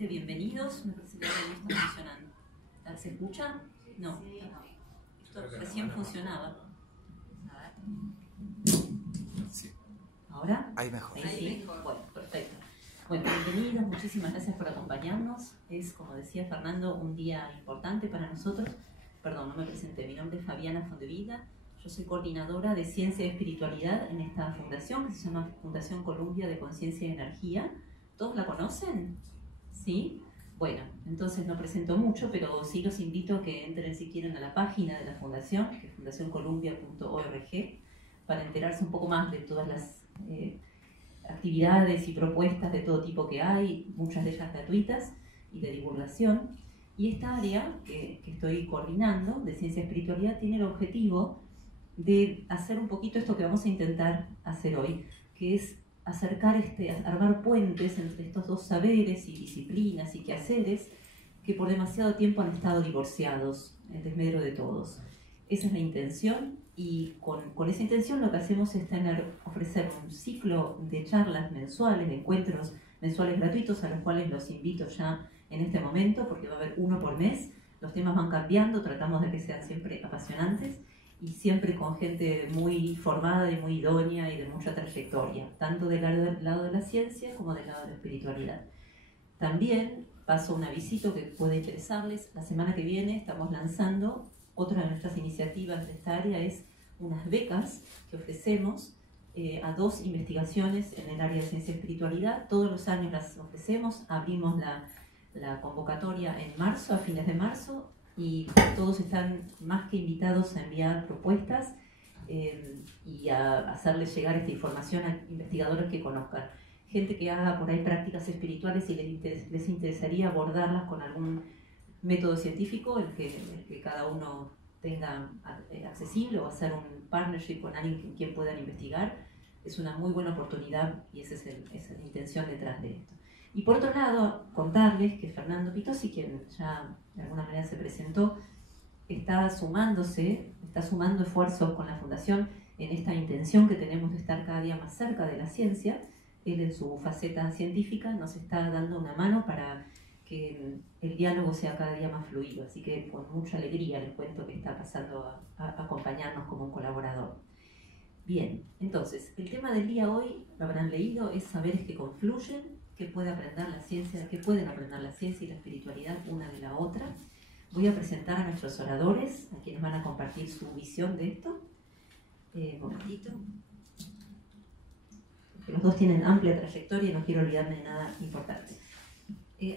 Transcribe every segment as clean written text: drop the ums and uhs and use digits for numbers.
nuevamente bienvenidos. Me parece que ahora no está funcionando. ¿Se escucha? No. Esto recién funcionaba. A ver. Sí. ¿Ahora? Ahí mejor. Ahí sí. Bueno, perfecto. Bueno, bienvenidos, muchísimas gracias por acompañarnos. Es, como decía Fernando, un día importante para nosotros. Perdón, no me presenté. Mi nombre es Fabiana Fondevilla. Yo soy coordinadora de Ciencia y Espiritualidad en esta fundación que se llama Fundación Columbia de Conciencia y Energía. ¿Todos la conocen? ¿Sí? Bueno, entonces no presento mucho, pero sí los invito a que entren si quieren a la página de la fundación, que es fundacioncolumbia.org, para enterarse un poco más de todas las actividades y propuestas de todo tipo que hay, muchas de ellas gratuitas y de divulgación. Y esta área que estoy coordinando, de Ciencia y Espiritualidad, tiene el objetivo de hacer un poquito esto que vamos a intentar hacer hoy, que es acercar, armar puentes entre estos dos saberes y disciplinas y quehaceres que por demasiado tiempo han estado divorciados en desmedro de todos. Esa es la intención, y con esa intención lo que hacemos es ofrecer un ciclo de charlas mensuales, de encuentros mensuales gratuitos, a los cuales los invito ya en este momento, porque va a haber uno por mes. Los temas van cambiando, tratamos de que sean siempre apasionantes y siempre con gente muy formada y muy idónea y de mucha trayectoria, tanto del lado de la ciencia como del lado de la espiritualidad. También paso un avisito que puede interesarles. La semana que viene estamos lanzando otra de nuestras iniciativas de esta área, es unas becas que ofrecemos a 2 investigaciones en el área de ciencia y espiritualidad. Todos los años las ofrecemos, abrimos la convocatoria en marzo, a fines de marzo, y todos están más que invitados a enviar propuestas y a hacerles llegar esta información a investigadores que conozcan. Gente que haga por ahí prácticas espirituales y les interesaría abordarlas con algún método científico, el que cada uno tenga accesible, o hacer un partnership con alguien con quien puedan investigar. Es una muy buena oportunidad y esa es la intención detrás de esto. Y por otro lado, contarles que Fernando Pitosi, quien ya de alguna manera se presentó, está sumando esfuerzos con la Fundación en esta intención que tenemos de estar cada día más cerca de la ciencia. Él, en su faceta científica, nos está dando una mano para que el diálogo sea cada día más fluido. Así que con mucha alegría les cuento que está pasando a acompañarnos como un colaborador. Bien, entonces, el tema del día hoy, lo habrán leído, es saberes que confluyen, que pueden aprender la ciencia y la espiritualidad una de la otra. Voy a presentar a nuestros oradores, a quienes van a compartir su visión de esto. Un momentito. Porque los dos tienen amplia trayectoria y no quiero olvidarme de nada importante.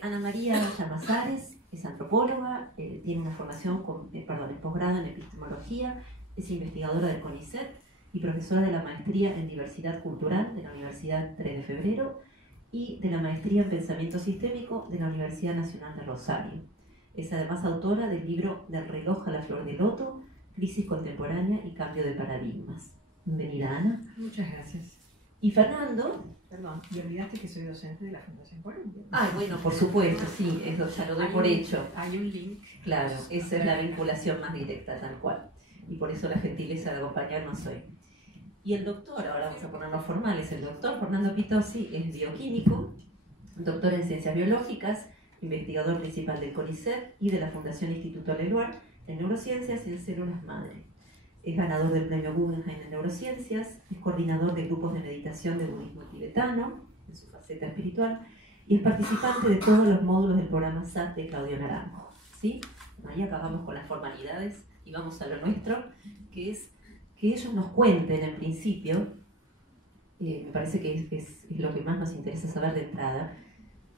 Ana María Llamazares es antropóloga, tiene una formación en posgrado en epistemología, es investigadora del CONICET y profesora de la maestría en diversidad cultural de la Universidad 3 de Febrero y de la maestría en pensamiento sistémico de la Universidad Nacional de Rosario. Es además autora del libro Del reloj a la flor de loto, crisis contemporánea y cambio de paradigmas. Bienvenida, Ana. Muchas gracias. Y Fernando. Perdón, y olvidaste que soy docente de la Fundación Columbia. Ah, bueno, por supuesto, sí, eso ya lo doy por hecho. Hay un link. Claro, esa es la vinculación más directa, tal cual. Y por eso la gentileza de acompañarnos hoy. Y el doctor, ahora vamos a ponernos formales, el doctor Fernando Pitosi es bioquímico, doctor en ciencias biológicas, investigador principal del CONICET y de la Fundación Instituto Leluar en neurociencias y en células madre. Es ganador del premio Guggenheim en neurociencias, es coordinador de grupos de meditación de budismo tibetano, en su faceta espiritual, y es participante de todos los módulos del programa SAT de Claudio Naranjo. ¿Sí? Ahí acabamos con las formalidades y vamos a lo nuestro, que es que ellos nos cuenten en principio, me parece que es lo que más nos interesa saber de entrada,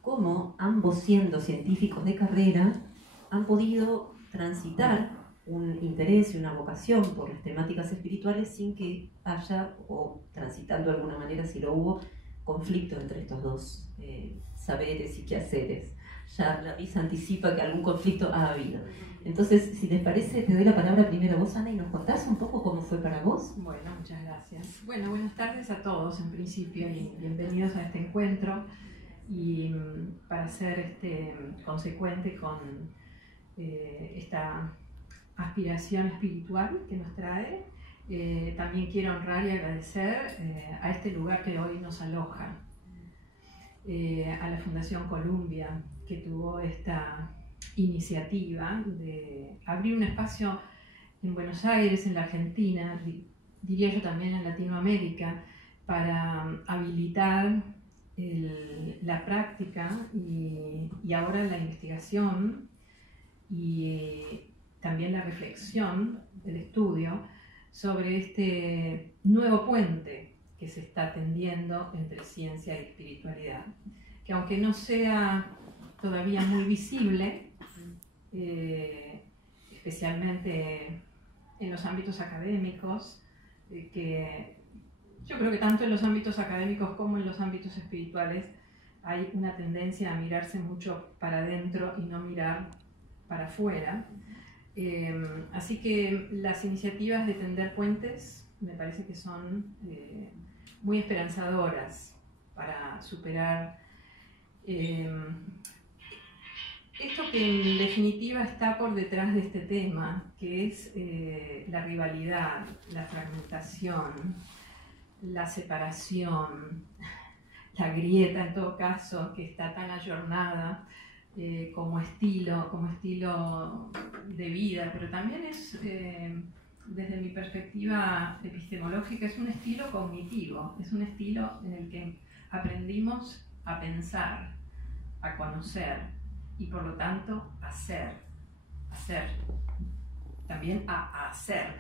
cómo ambos, siendo científicos de carrera, han podido transitar un interés y una vocación por las temáticas espirituales sin que haya, o transitando de alguna manera si lo hubo, conflicto entre estos dos saberes y quehaceres. Ya la visa anticipa que algún conflicto ha habido. Entonces, si les parece, te doy la palabra primero a vos, Ana, y nos contás un poco cómo fue para vos. Bueno, muchas gracias. Bueno, buenas tardes a todos en principio y bienvenidos a este encuentro. Y para ser consecuente con esta aspiración espiritual que nos trae, también quiero honrar y agradecer a este lugar que hoy nos aloja, a la Fundación Columbia, que tuvo esta iniciativa de abrir un espacio en Buenos Aires, en la Argentina, diría yo también en Latinoamérica, para habilitar la práctica y ahora la investigación y también la reflexión, el estudio sobre este nuevo puente que se está tendiendo entre ciencia y espiritualidad, que aunque no sea todavía muy visible, especialmente en los ámbitos académicos, que yo creo que tanto en los ámbitos académicos como en los ámbitos espirituales hay una tendencia a mirarse mucho para adentro y no mirar para afuera. Así que las iniciativas de tender puentes me parece que son muy esperanzadoras para superar esto que en definitiva está por detrás de este tema, que es la rivalidad, la fragmentación, la separación, la grieta en todo caso, que está tan ayornada como estilo de vida, pero también es, desde mi perspectiva epistemológica, es un estilo cognitivo, es un estilo en el que aprendimos a pensar, a conocer y por lo tanto a hacer, también a hacer.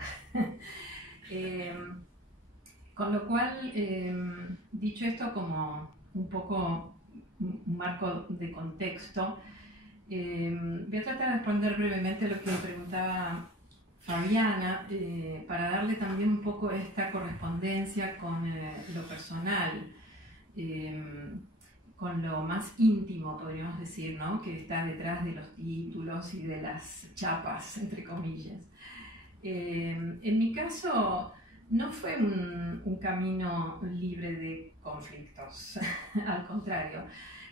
Con lo cual, dicho esto como un poco un marco de contexto, voy a tratar de responder brevemente lo que me preguntaba Fabiana, para darle también un poco esta correspondencia con lo personal, con lo más íntimo, podríamos decir, ¿no? Que está detrás de los títulos y de las chapas, entre comillas. En mi caso, no fue un camino libre de conflictos, al contrario,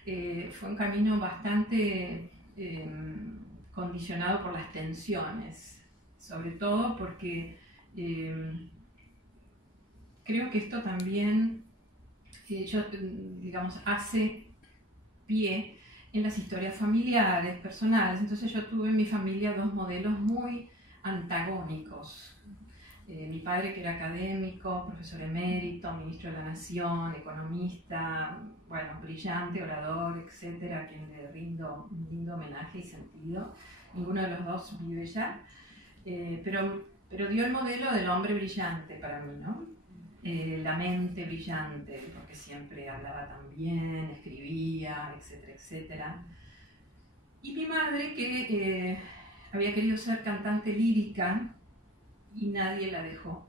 fue un camino bastante condicionado por las tensiones, sobre todo porque creo que esto también digamos, hace pie en las historias familiares, personales. Entonces yo tuve en mi familia dos modelos muy antagónicos. Mi padre, que era académico, profesor emérito, ministro de la Nación, economista, bueno, brillante, orador, etcétera, a quien le rindo un lindo homenaje y sentido. Ninguno de los dos vive ya, pero dio el modelo del hombre brillante para mí, ¿no? La mente brillante, porque siempre hablaba tan bien, escribía, etcétera, etcétera. Y mi madre, que había querido ser cantante lírica, y nadie la dejó.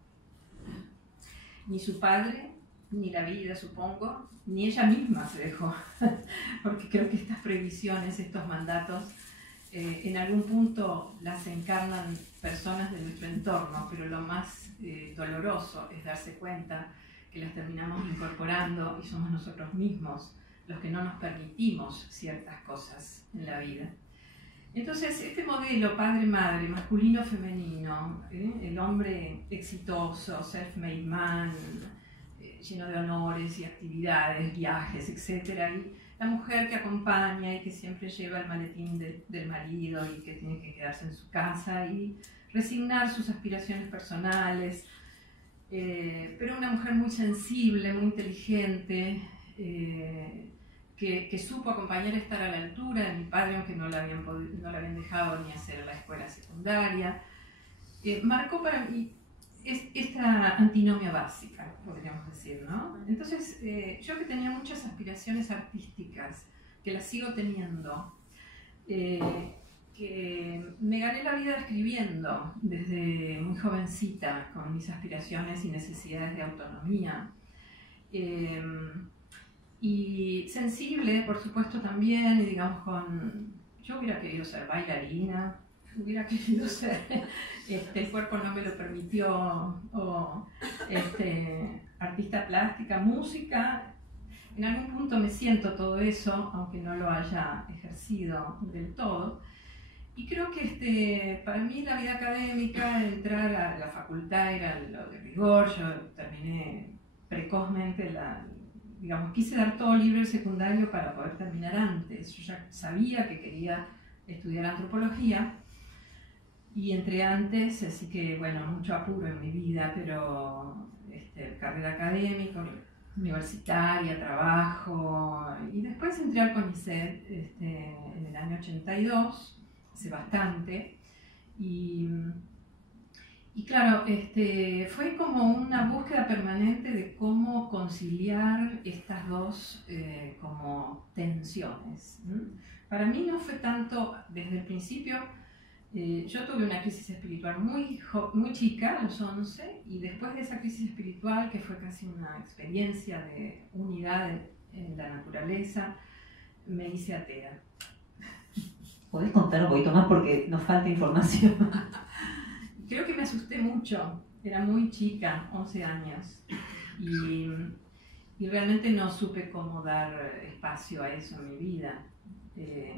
Ni su padre, ni la vida, supongo, ni ella misma se dejó. Porque creo que estas previsiones, estos mandatos, en algún punto las encarnan personas de nuestro entorno, pero lo más doloroso es darse cuenta que las terminamos incorporando y somos nosotros mismos los que no nos permitimos ciertas cosas en la vida. Entonces, este modelo padre-madre, masculino-femenino, el hombre exitoso, self-made man, lleno de honores y actividades, viajes, etc. Y la mujer que acompaña y que siempre lleva el maletín del marido y que tiene que quedarse en su casa y resignar sus aspiraciones personales. Pero una mujer muy sensible, muy inteligente, que supo acompañar a estar a la altura de mi padre, aunque no la habían dejado ni hacer la escuela secundaria. Marcó para mí esta antinomia básica, podríamos decir, ¿no? Entonces, yo que tenía muchas aspiraciones artísticas, que las sigo teniendo, que me gané la vida escribiendo desde muy jovencita, con mis aspiraciones y necesidades de autonomía. Y sensible, por supuesto, también, y digamos, yo hubiera querido ser bailarina, hubiera querido ser, el cuerpo no me lo permitió, o artista plástica, música. En algún punto me siento todo eso, aunque no lo haya ejercido del todo. Y creo que para mí la vida académica, entrar a la facultad era lo de rigor. Yo terminé precozmente digamos, quise dar todo libre el secundario para poder terminar antes. Yo ya sabía que quería estudiar antropología y entré antes, así que, bueno, mucho apuro en mi vida, pero carrera académica, universitaria, trabajo, y después entré al CONICET en el año 82, hace bastante, y claro, fue como una búsqueda permanente de cómo conciliar estas dos como tensiones. Para mí no fue tanto desde el principio. Yo tuve una crisis espiritual muy chica, a los 11, y después de esa crisis espiritual, que fue casi una experiencia de unidad en la naturaleza, me hice atea. ¿Podés contar un poquito más porque nos falta información? Creo que me asusté mucho, era muy chica, 11 años, y realmente no supe cómo dar espacio a eso en mi vida.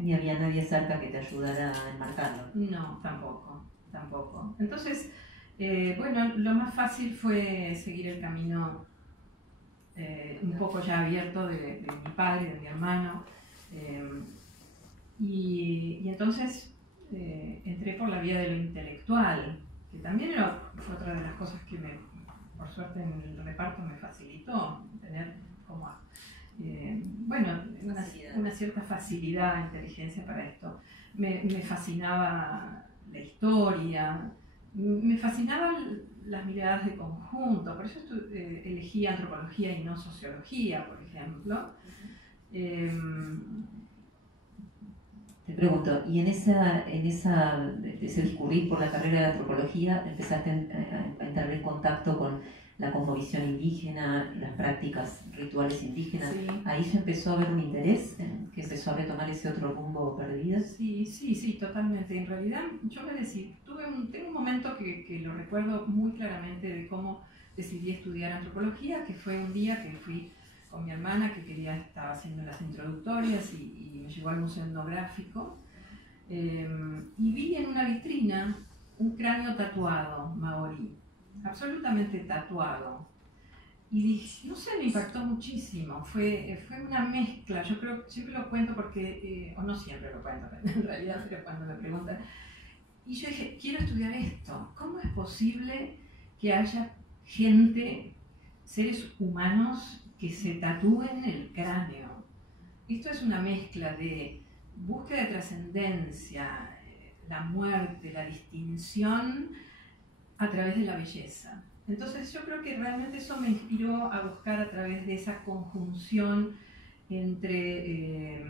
Ni había nadie cerca que te ayudara a enmarcarlo. No, tampoco. Entonces, bueno, lo más fácil fue seguir el camino un poco ya abierto de mi padre, de mi hermano, y entonces entré por la vía de lo intelectual, que también fue otra de las cosas que por suerte en el reparto me facilitó, tener como bueno, una cierta facilidad, inteligencia para esto. Me fascinaba la historia, me fascinaban las miradas de conjunto, por eso elegí antropología y no sociología, por ejemplo. Te pregunto, ¿y en ese discurrir por la carrera de antropología empezaste a entrar en contacto con la cosmovisión indígena, las prácticas rituales indígenas? Sí. ¿Ahí ya empezó a haber un interés que empezó a retomar ese otro rumbo perdido? Sí, totalmente. En realidad, yo tengo un momento que lo recuerdo muy claramente de cómo decidí estudiar antropología, que fue un día que fui con mi hermana, que estaba haciendo las introductorias y me llevó al Museo Etnográfico, y vi en una vitrina un cráneo tatuado maorí, absolutamente tatuado, y dije, no sé, me impactó muchísimo. Fue una mezcla. Yo creo que siempre lo cuento porque, o no siempre lo cuento en realidad, pero cuando me preguntan, y yo dije, quiero estudiar esto. ¿Cómo es posible que haya gente, seres humanos, que se tatúen el cráneo? Esto es una mezcla de búsqueda de trascendencia, la muerte, la distinción a través de la belleza. Entonces yo creo que realmente eso me inspiró a buscar a través de esa conjunción entre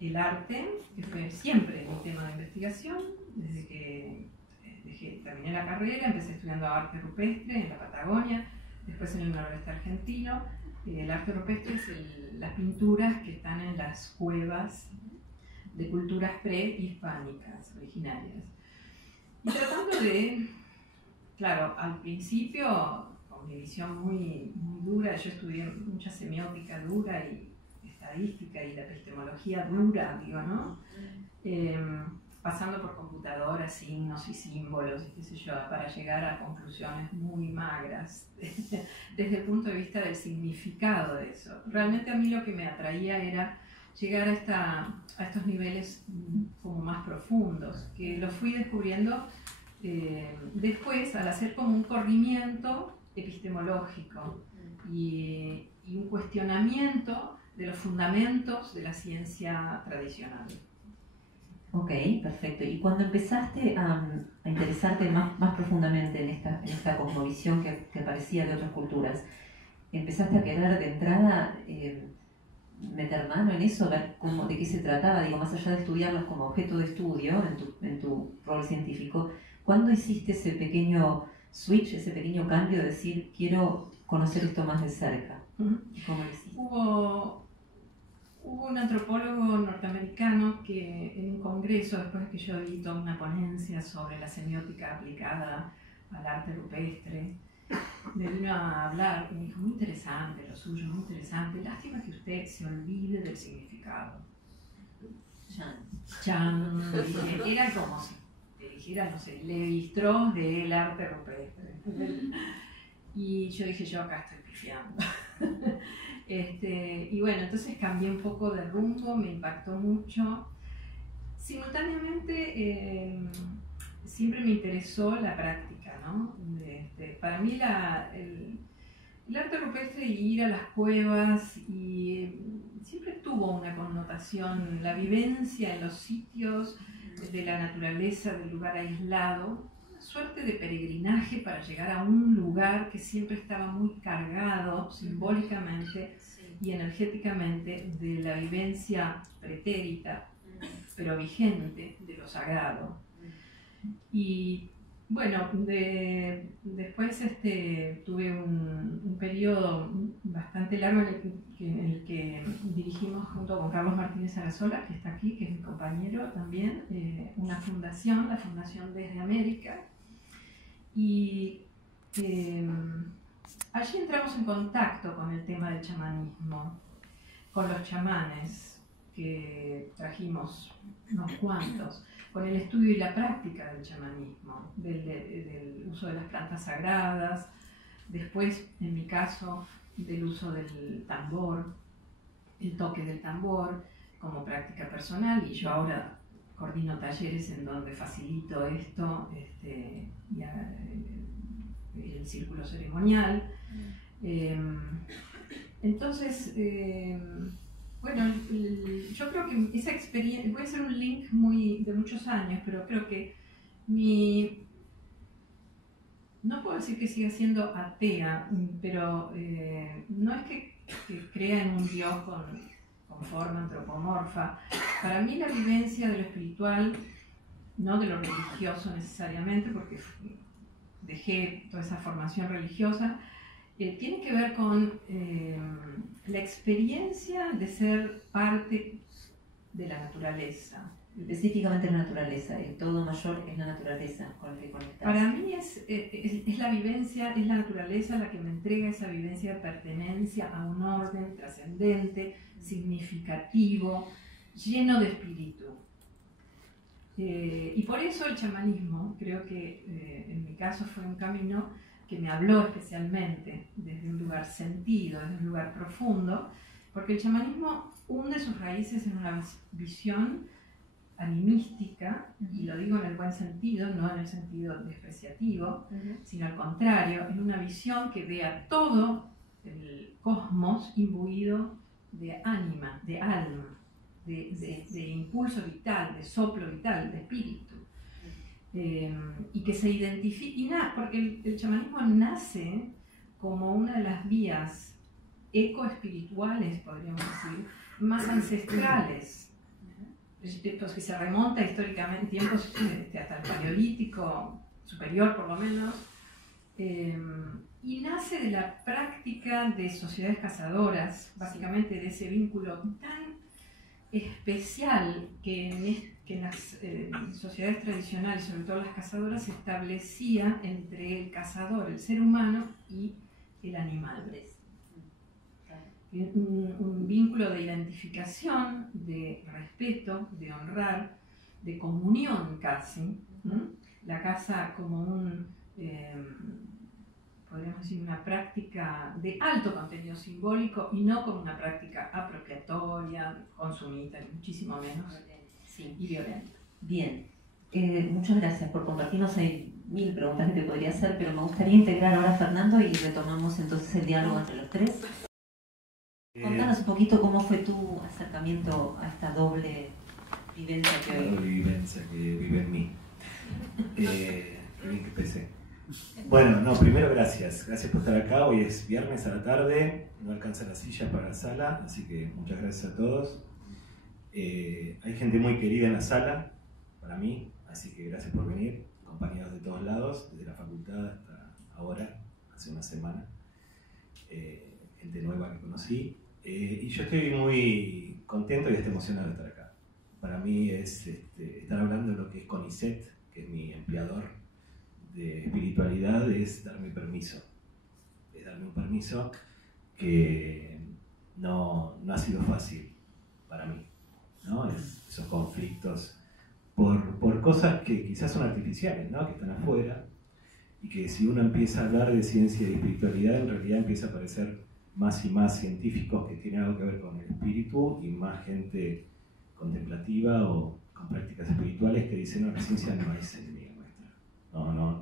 el arte, que fue siempre mi tema de investigación, desde que terminé la carrera, empecé estudiando arte rupestre en la Patagonia, después en el noroeste argentino. El arte rupestre es las pinturas que están en las cuevas de culturas prehispánicas originarias. Y tratando de, claro, al principio, con mi visión muy dura, yo estudié mucha semiótica dura y estadística y la epistemología dura, digo, ¿no? Pasando por computadoras, signos y símbolos, y qué sé yo, para llegar a conclusiones muy magras desde el punto de vista del significado de eso. Realmente a mí lo que me atraía era llegar a estos niveles como más profundos, que los fui descubriendo después al hacer como un corrimiento epistemológico y un cuestionamiento de los fundamentos de la ciencia tradicional. Ok, perfecto. Y cuando empezaste a interesarte más profundamente en esta cosmovisión que parecía de otras culturas, ¿empezaste a querer de entrada meter mano en eso, ver de qué se trataba? Digo, más allá de estudiarlos como objeto de estudio en tu rol científico, ¿cuándo hiciste ese pequeño switch, ese pequeño cambio de decir, quiero conocer esto más de cerca? ¿Cómo lo hiciste? Hubo un antropólogo norteamericano que en un congreso, después de que yo di toda una ponencia sobre la semiótica aplicada al arte rupestre, me vino a hablar y me dijo, muy interesante lo suyo, muy interesante, lástima que usted se olvide del significado. Chan. Era como si te dijera, no sé, Lévi-Strauss del arte rupestre. Y yo dije, yo acá estoy pifiando. Y bueno, entonces cambié un poco de rumbo, me impactó mucho. Simultáneamente, siempre me interesó la práctica, ¿no? Para mí el arte rupestre y ir a las cuevas siempre tuvo una connotación, la vivencia en los sitios de la naturaleza, del lugar aislado, una suerte de peregrinaje para llegar a un lugar que siempre estaba muy cargado simbólicamente y energéticamente de la vivencia pretérita, pero vigente, de lo sagrado. Y bueno, después tuve un periodo bastante largo en el que dirigimos junto con Carlos Martínez Arazola, que está aquí, que es mi compañero también, una fundación, la Fundación Desde América. Y allí entramos en contacto con el tema del chamanismo, con los chamanes, que trajimos unos cuantos, con el estudio y la práctica del chamanismo, del uso de las plantas sagradas, después, en mi caso, del uso del tambor, el toque del tambor como práctica personal, y yo ahora coordino talleres en donde facilito esto, el círculo ceremonial. Entonces, bueno, yo creo que esa experiencia, puede ser un link de muchos años, pero creo que no puedo decir que siga siendo atea, pero no es que crea en un Dios con forma antropomorfa. Para mí la vivencia de lo espiritual, no de lo religioso necesariamente, porque dejé toda esa formación religiosa, tiene que ver con la experiencia de ser parte de la naturaleza. Específicamente la naturaleza, el todo mayor es la naturaleza con la que conectas. Para mí es la vivencia, es la naturaleza la que me entrega esa vivencia de pertenencia a un orden trascendente, significativo, lleno de espíritu. Y por eso el chamanismo, creo que en mi caso fue un camino que me habló especialmente desde un lugar sentido, desde un lugar profundo, porque el chamanismo hunde sus raíces en una visión animística, y lo digo en el buen sentido, no en el sentido despreciativo, sino al contrario, en una visión que ve a todo el cosmos imbuido de ánima, de alma, de impulso vital, de soplo vital, de espíritu. Y que se identifica, porque el chamanismo nace como una de las vías ecoespirituales, podríamos decir, más ancestrales, pues que se remonta históricamente, tiempos hasta el Paleolítico superior por lo menos, y nace de la práctica de sociedades cazadoras, básicamente de ese vínculo tan especial que en las sociedades tradicionales, sobre todo las cazadoras, se establecía entre el cazador, el ser humano, y el animal. Un vínculo de identificación, de respeto, de honrar, de comunión casi. La caza como podríamos decir, una práctica de alto contenido simbólico y no como una práctica apropiatoria, consumista, ni muchísimo menos, y violenta. Bien, muchas gracias por compartirnos. Hay 1000 preguntas que te podría hacer, pero me gustaría integrar ahora a Fernando y retomamos entonces el diálogo entre los tres. Contanos un poquito cómo fue tu acercamiento a esta doble vivencia que hoy... doble vivencia que vive en mí. Qué bien que empecé. Bueno, no, primero gracias por estar acá. Hoy es viernes a la tarde, no alcanza la silla para la sala, así que muchas gracias a todos. Hay gente muy querida en la sala, para mí, así que gracias por venir, compañeros de todos lados, desde la facultad hasta ahora, hace una semana, gente nueva que conocí, y yo estoy muy contento y estoy emocionado de estar acá. Para mí es estar hablando de lo que es CONICET, que es mi empleador de espiritualidad, es darme permiso, es darme un permiso que no ha sido fácil para mí, ¿no? Esos conflictos por cosas que quizás son artificiales, ¿no? Que están afuera y que si uno empieza a hablar de ciencia y espiritualidad, en realidad empieza a aparecer más y más científicos que tienen algo que ver con el espíritu y más gente contemplativa o con prácticas espirituales que dicen, no, la ciencia no es enemiga nuestra.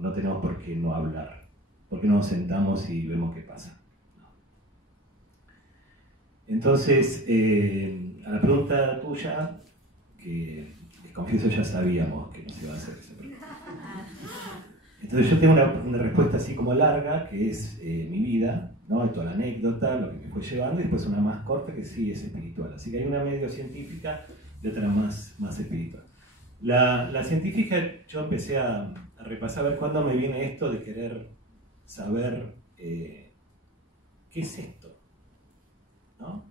No tenemos por qué no hablar. ¿Por qué no nos sentamos y vemos qué pasa? No. Entonces, a la pregunta tuya, que les confieso ya sabíamos que no se va a hacer esa pregunta. Entonces yo tengo una respuesta así como larga, que es mi vida, ¿no? Toda la anécdota, lo que me fue llevando, y después una más corta que sí es espiritual. Así que hay una medio científica y otra más espiritual. La científica, yo empecé a repasar a ver cuándo me viene esto de querer saber qué es esto, ¿no?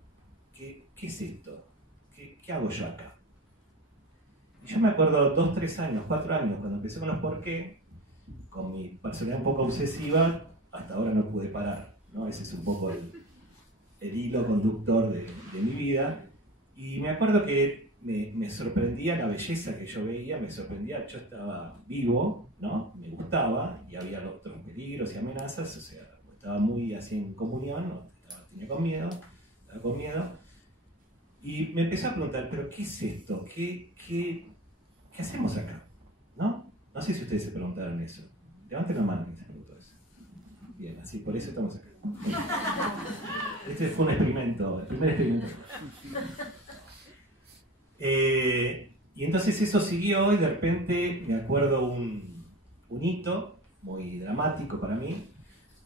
¿Qué es esto? ¿Qué hago yo acá? Y yo me acuerdo 2, 3 años, 4 años, cuando empecé con los por qué, con mi personalidad un poco obsesiva, hasta ahora no pude parar, ¿no? Ese es un poco el hilo conductor de mi vida. Y me acuerdo que me sorprendía la belleza que yo veía, me sorprendía, yo estaba vivo, ¿no? Me gustaba, y había otros peligros y amenazas, o sea, estaba muy así en comunión, ¿no? Tenía con miedo, estaba con miedo. Y me empezó a preguntar, ¿pero qué es esto? ¿Qué hacemos acá? ¿No? No sé si ustedes se preguntaron eso. Levanten la mano que se preguntó eso. Bien, así, por eso estamos acá. Este fue un experimento, el primer experimento. Y entonces eso siguió y de repente me acuerdo un hito muy dramático para mí.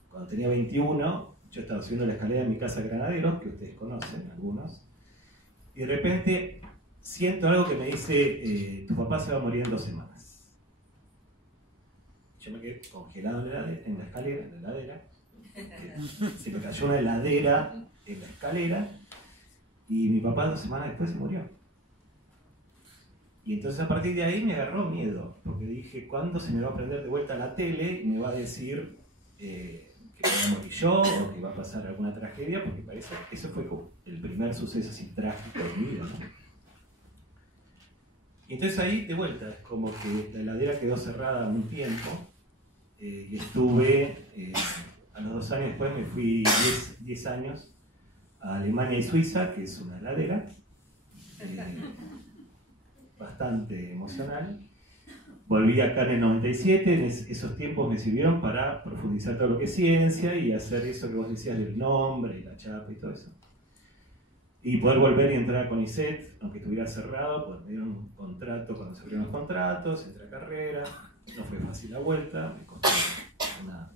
Cuando tenía 21, yo estaba subiendo la escalera de mi casa Granaderos, que ustedes conocen, algunos, y de repente siento algo que me dice, tu papá se va a morir en 2 semanas. Yo me quedé congelado en la escalera, en la heladera. Se me cayó una heladera en la escalera y mi papá 2 semanas después se murió. Y entonces a partir de ahí me agarró miedo, porque dije, ¿cuándo se me va a prender de vuelta la tele y me va a decir que me voy a morir yo o que va a pasar alguna tragedia? Porque parece que eso fue como el primer suceso así trágico de mi vida, ¿no? Y entonces ahí de vuelta, es como que la heladera quedó cerrada un tiempo y estuve, a los 2 años después me fui 10 años a Alemania y Suiza, que es una heladera, bastante emocional. Volví acá en el 97, en esos tiempos me sirvieron para profundizar todo lo que es ciencia y hacer eso que vos decías del nombre y la chapa y todo eso. Y poder volver y entrar a CONICET, aunque estuviera cerrado, pues me dieron un contrato cuando se abrieron los contratos, entré a carrera, no fue fácil la vuelta, me costó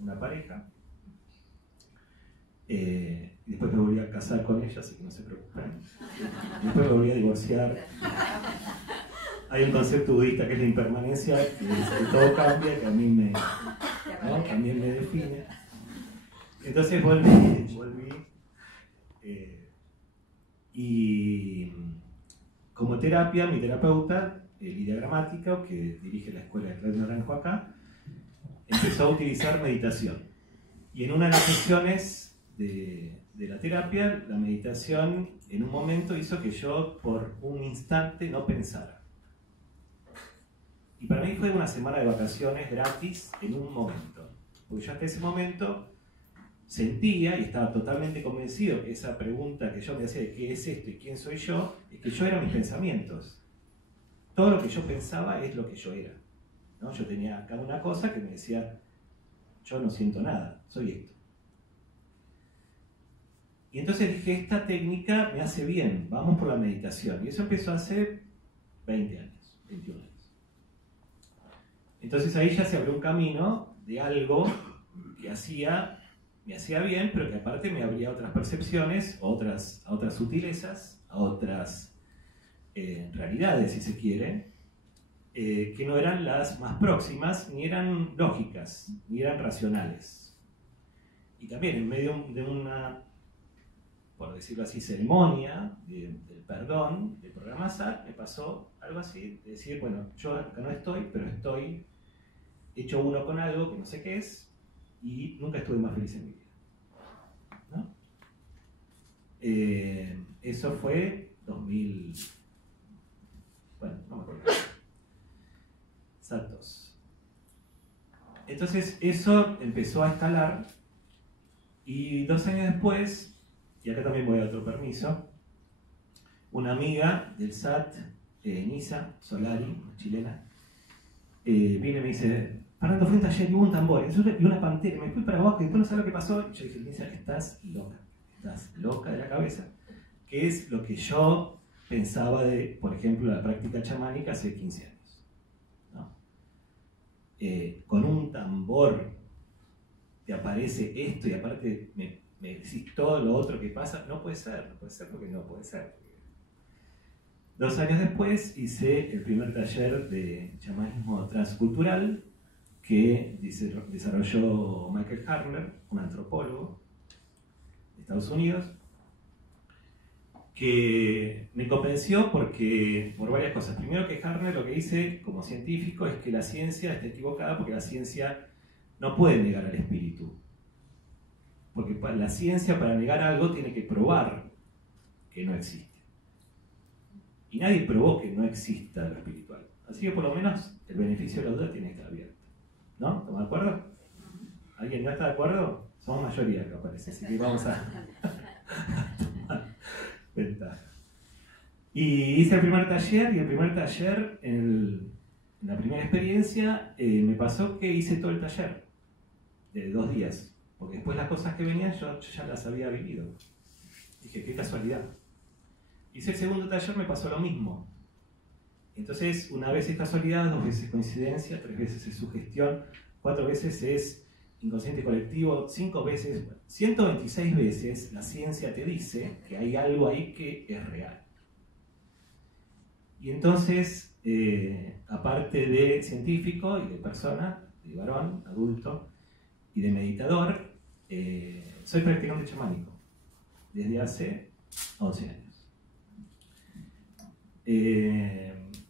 una pareja. Y después me volví a casar con ella, así que no se preocupen. Y después me volví a divorciar. Hay un concepto budista que es la impermanencia, que todo cambia, que a mí también me define. Entonces volví y como terapia, mi terapeuta, Lidia Gramática, que dirige la escuela de Claudio Naranjo acá, empezó a utilizar meditación. Y en una de las sesiones de la terapia, la meditación en un momento hizo que yo por un instante no pensara. Y para mí fue una semana de vacaciones gratis en un momento. Porque yo hasta ese momento sentía y estaba totalmente convencido que esa pregunta que yo me hacía de qué es esto y quién soy yo, es que yo era mis pensamientos. Todo lo que yo pensaba es lo que yo era, ¿no? Yo tenía acá una cosa que me decía, yo no siento nada, soy esto. Y entonces dije, esta técnica me hace bien, vamos por la meditación. Y eso empezó hace 20 años, 21 años. Entonces ahí ya se abrió un camino de algo que me hacía bien, pero que aparte me abría otras percepciones, a otras sutilezas, a otras realidades, si se quiere, que no eran las más próximas, ni eran lógicas, ni eran racionales. Y también en medio de una, por decirlo así, ceremonia del perdón, del programa SAT, me pasó algo así, de decir, bueno, yo acá no estoy, pero estoy hecho uno con algo que no sé qué es, y nunca estuve más feliz en mi vida, ¿no? Eso fue 2000, bueno, no me acuerdo exactos, Entonces eso empezó a escalar y 2 años después, y acá también voy a otro permiso, una amiga del SAT, Nisa Solari, chilena, viene y me dice, Fernando, fue un taller y hubo un tambor y una pantera, me fui para abajo y después no sabes lo que pasó. Y yo dije, Nisa, estás loca de la cabeza, que es lo que yo pensaba de, por ejemplo, la práctica chamánica hace 15 años. ¿No? Con un tambor te aparece esto y aparte me decís todo lo otro que pasa, no puede ser porque no puede ser. 2 años después hice el primer taller de chamanismo transcultural que desarrolló Michael Harner, un antropólogo de Estados Unidos, que me convenció por varias cosas. Primero, que Harner lo que dice como científico es que la ciencia está equivocada porque la ciencia no puede negar al espíritu. Porque la ciencia, para negar algo, tiene que probar que no existe. Y nadie probó que no exista lo espiritual. Así que por lo menos el beneficio de la duda tiene que estar abierto. ¿No? ¿Estamos de acuerdo? ¿Alguien no está de acuerdo? Somos mayoría acá, parece. Así que vamos a tomar ventaja. Y hice el primer taller, y el primer taller, en la primera experiencia, me pasó que hice todo el taller de 2 días. Porque después las cosas que venían yo ya las había vivido. Dije, qué casualidad. Hice el segundo taller, me pasó lo mismo. Entonces, una vez es casualidad, 2 veces coincidencia, 3 veces es sugestión, 4 veces es inconsciente colectivo, 5 veces, 126 veces la ciencia te dice que hay algo ahí que es real. Y entonces, aparte de científico y de persona, de varón, adulto y de meditador, soy practicante chamánico desde hace 11 años.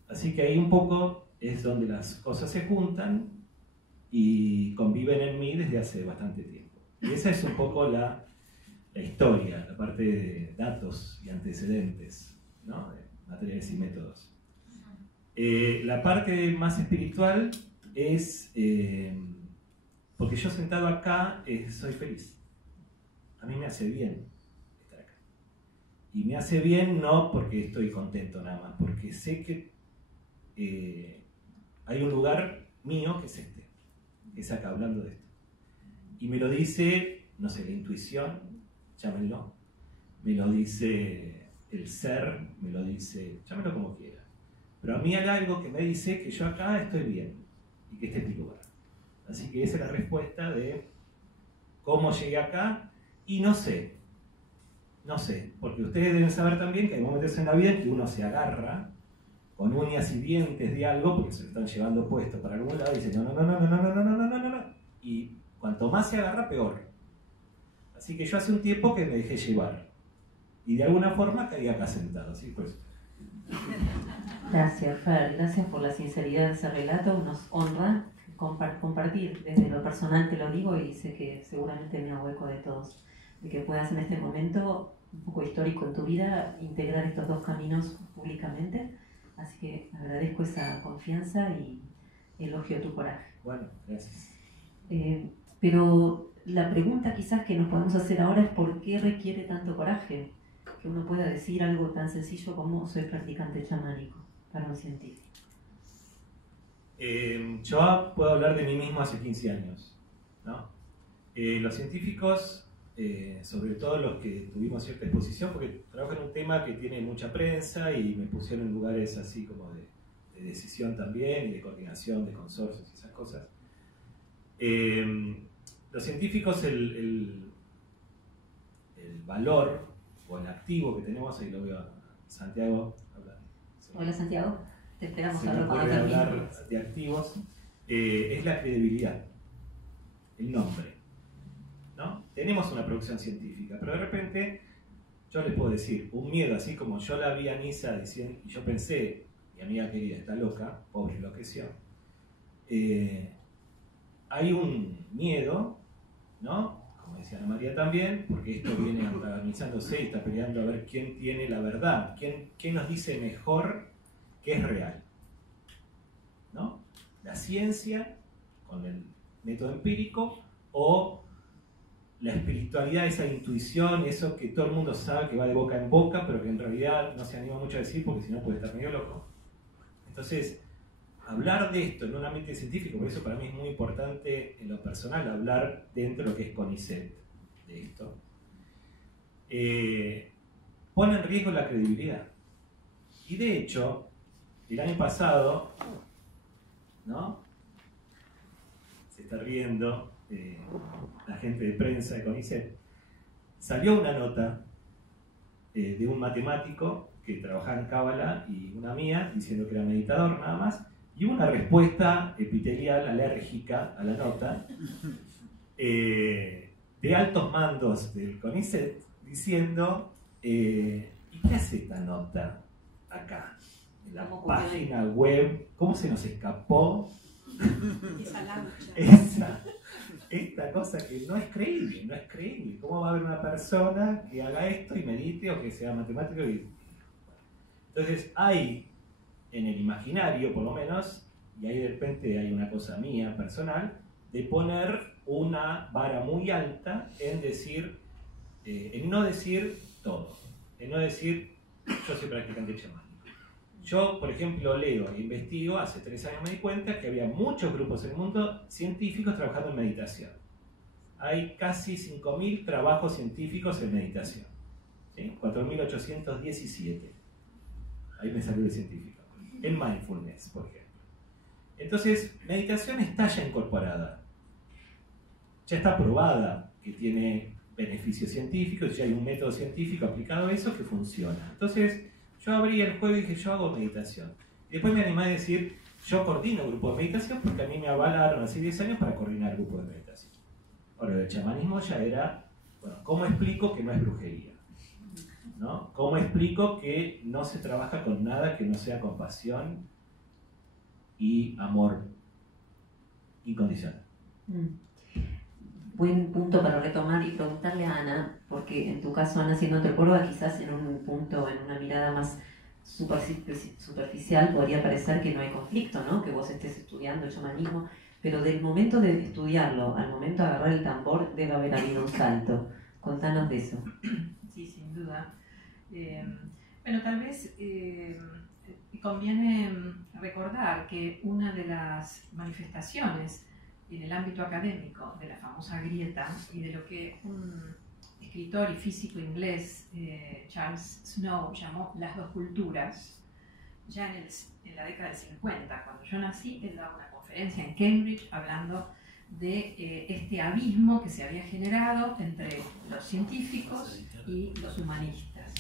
Así que ahí un poco es donde las cosas se juntan y conviven en mí desde hace bastante tiempo. Y esa es un poco la historia, la parte de datos y antecedentes, ¿no? De materiales y métodos. La parte más espiritual es porque yo sentado acá soy feliz. A mí me hace bien estar acá. Y me hace bien no porque estoy contento nada más, porque sé que hay un lugar mío que es este, que es acá hablando de esto. Y me lo dice, no sé, la intuición, llámenlo, me lo dice el ser, me lo dice, llámenlo como quiera. Pero a mí hay algo que me dice que yo acá estoy bien y que este es mi lugar. Así que esa es la respuesta de cómo llegué acá y no sé, porque ustedes deben saber también que hay momentos en la vida en que uno se agarra con uñas y dientes de algo porque se lo están llevando puesto para algún lado y dice no, y cuanto más se agarra, peor. Así que yo hace un tiempo que me dejé llevar y de alguna forma caí acá sentado, ¿sí? Pues. Gracias, Fer, gracias por la sinceridad de ese relato, nos honra compartir desde lo personal, te lo digo, y sé que seguramente me hago eco de todos, de que puedas en este momento un poco histórico en tu vida integrar estos 2 caminos públicamente. Así que agradezco esa confianza y elogio tu coraje. Bueno, gracias. Pero la pregunta quizás que nos podemos hacer ahora es ¿por qué requiere tanto coraje? Que uno pueda decir algo tan sencillo como soy practicante chamánico para un científico. Yo puedo hablar de mí mismo hace 15 años, ¿no? Los científicos, sobre todo los que tuvimos cierta exposición, porque trabajo en un tema que tiene mucha prensa y me pusieron en lugares así como de decisión también y de coordinación de consorcios y esas cosas. Los científicos, el valor o el activo que tenemos, ahí lo veo a Santiago hablando. Hola Santiago, te esperamos Se a me ocurre hablar de activos, es la credibilidad, el nombre. ¿No? Tenemos una producción científica, pero de repente yo les puedo decir, un miedo, así como yo la vi a Nisa diciendo, y yo pensé, mi amiga querida está loca, pobre enloqueció, hay un miedo, ¿no? Como decía Ana María también, porque esto viene antagonizándose y está peleando a ver quién tiene la verdad, quién nos dice mejor que es real, ¿no? La ciencia con método empírico, o la espiritualidad, esa intuición, eso que todo el mundo sabe que va de boca en boca, pero que en realidad no se anima mucho a decir porque si no puede estar medio loco. Entonces, hablar de esto en un ambiente científico, por eso para mí es muy importante en lo personal hablar dentro de lo que es CONICET de esto, pone en riesgo la credibilidad. Y de hecho, el año pasado, ¿no? Se está riendo la gente de prensa de CONICET, salió una nota de un matemático que trabajaba en Cábala y una mía, diciendo que era meditador nada más, y hubo una respuesta epitelial, alérgica a la nota, de altos mandos del CONICET, diciendo, ¿y qué hace esta nota acá? En la página web, ¿cómo se nos escapó esta cosa que no es creíble, no es creíble? ¿Cómo va a haber una persona que haga esto y medite o que sea matemático? Entonces hay en el imaginario, por lo menos, y ahí de repente hay una cosa mía personal, de poner una vara muy alta en decir, en no decir todo, en no decir yo soy practicante chamánico. Yo, por ejemplo, leo e investigo, hace 3 años me di cuenta que había muchos grupos en el mundo científicos trabajando en meditación. Hay casi 5.000 trabajos científicos en meditación, ¿sí? 4.817. Ahí me salió el científico. En mindfulness, por ejemplo. Entonces, meditación está ya incorporada. Ya está probada que tiene beneficios científicos, ya hay un método científico aplicado a eso que funciona. Entonces, yo abrí el juego y dije, yo hago meditación. Y después me animé a decir, yo coordino grupos de meditación porque a mí me avalaron hace 10 años para coordinar grupos de meditación. Ahora, el chamanismo ya era, bueno, ¿cómo explico que no es brujería? ¿No? ¿Cómo explico que no se trabaja con nada que no sea compasión y amor incondicional? Buen punto para retomar y preguntarle a Ana, porque en tu caso, Ana, siendo antropóloga, quizás en un punto, en una mirada más superficial, podría parecer que no hay conflicto, ¿no? Que vos estés estudiando el chamanismo, pero del momento de estudiarlo al momento de agarrar el tambor debe haber habido un salto. Contanos de eso. Sí, sin duda. Bueno, tal vez conviene recordar que una de las manifestaciones en el ámbito académico de la famosa grieta y de lo que un escritor y físico inglés, Charles Snow, llamó las dos culturas, ya en la década del 50, cuando yo nací, él daba una conferencia en Cambridge hablando de este abismo que se había generado entre los científicos y los humanistas.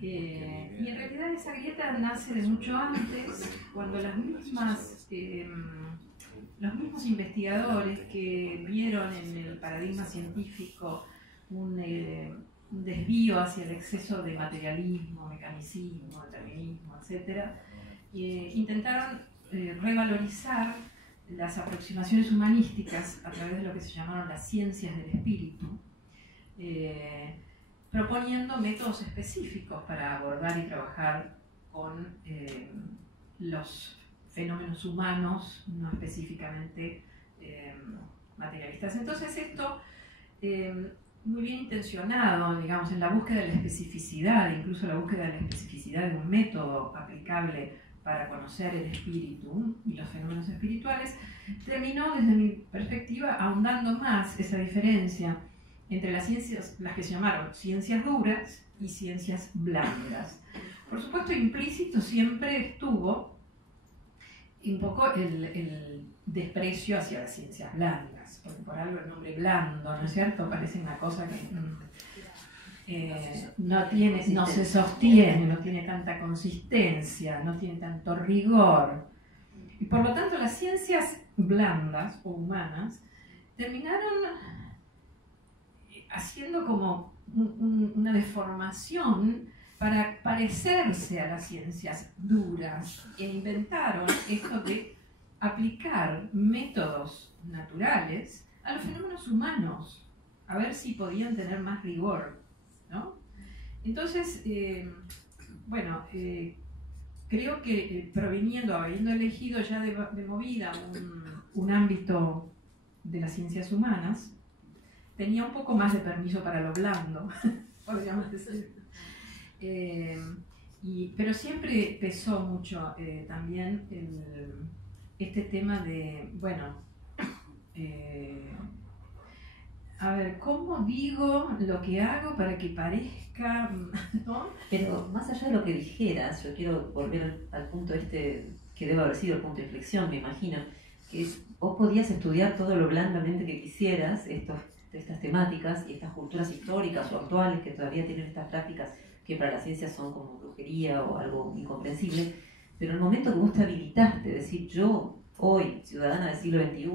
Y en realidad esa grieta nace de mucho antes, cuando los mismos investigadores que vieron en el paradigma científico un desvío hacia el exceso de materialismo, mecanicismo, determinismo, etc., intentaron revalorizar las aproximaciones humanísticas a través de lo que se llamaron las ciencias del espíritu, proponiendo métodos específicos para abordar y trabajar con los fenómenos humanos, no específicamente materialistas. Entonces esto, muy bien intencionado, digamos, en la búsqueda de la especificidad, incluso la búsqueda de la especificidad de un método aplicable para conocer el espíritu y los fenómenos espirituales, terminó, desde mi perspectiva, ahondando más esa diferencia entre las ciencias, las que se llamaron ciencias duras y ciencias blandas. Por supuesto, implícito siempre estuvo un poco el desprecio hacia las ciencias blandas, porque por algo el nombre blando, ¿no es cierto? Parece una cosa que no se sostiene, no tiene tanta consistencia, no tiene tanto rigor. Y por lo tanto las ciencias blandas o humanas terminaron haciendo como una deformación para parecerse a las ciencias duras, e inventaron esto de aplicar métodos naturales a los fenómenos humanos, a ver si podían tener más rigor, ¿no? Entonces, creo que habiendo elegido ya de movida un ámbito de las ciencias humanas, tenía un poco más de permiso para lo blando, podríamos decir. Pero siempre pesó mucho también este tema de, bueno, a ver, ¿cómo digo lo que hago para que parezca, ¿no? Pero más allá de lo que dijeras, yo quiero volver al punto que debe haber sido el punto de inflexión, me imagino, que es, vos podías estudiar todo lo blandamente que quisieras, estas temáticas y estas culturas históricas o actuales que todavía tienen estas prácticas que para la ciencia son como brujería o algo incomprensible, pero en el momento que vos te habilitaste, decir yo, hoy, ciudadana del siglo XXI,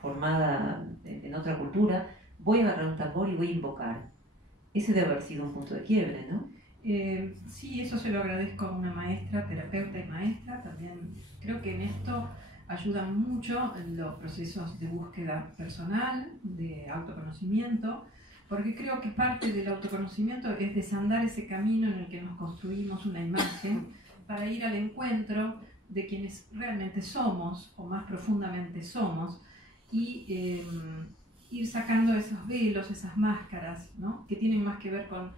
formada en otra cultura, voy a agarrar un tambor y voy a invocar. Ese debe haber sido un punto de quiebre, ¿no? Sí, eso se lo agradezco a una maestra, terapeuta y maestra. También creo que en esto ayudan mucho en los procesos de búsqueda personal, de autoconocimiento, porque creo que parte del autoconocimiento es desandar ese camino en el que nos construimos una imagen para ir al encuentro de quienes realmente somos o más profundamente somos y ir sacando esos velos, esas máscaras, ¿no? Que tienen más que ver con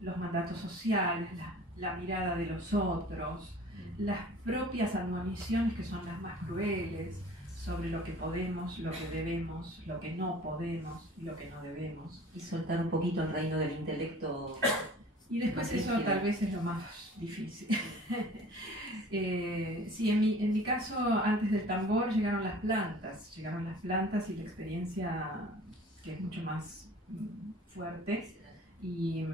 los mandatos sociales, la mirada de los otros, las propias admoniciones que son las más crueles sobre lo que podemos, lo que debemos, lo que no podemos y lo que no debemos. Y soltar un poquito el reino del intelecto. Y después eso tal vez es lo más difícil. Sí, en mi caso, antes del tambor llegaron las plantas y la experiencia que es mucho más fuerte. Y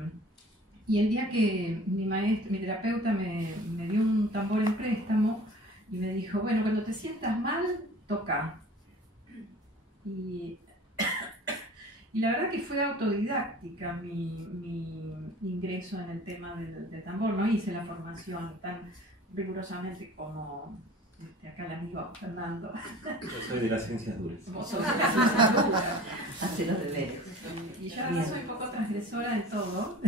el día que mi terapeuta me dio un tambor en préstamo y me dijo, bueno, cuando te sientas mal, toca. Y la verdad que fue autodidáctica mi ingreso en el tema del tambor. No hice la formación tan rigurosamente como acá el amigo Fernando. Yo soy de las ciencias duras. Vos sos de las ciencias duras. Hace los deberes. Y yo ahora soy un poco transgresora en todo,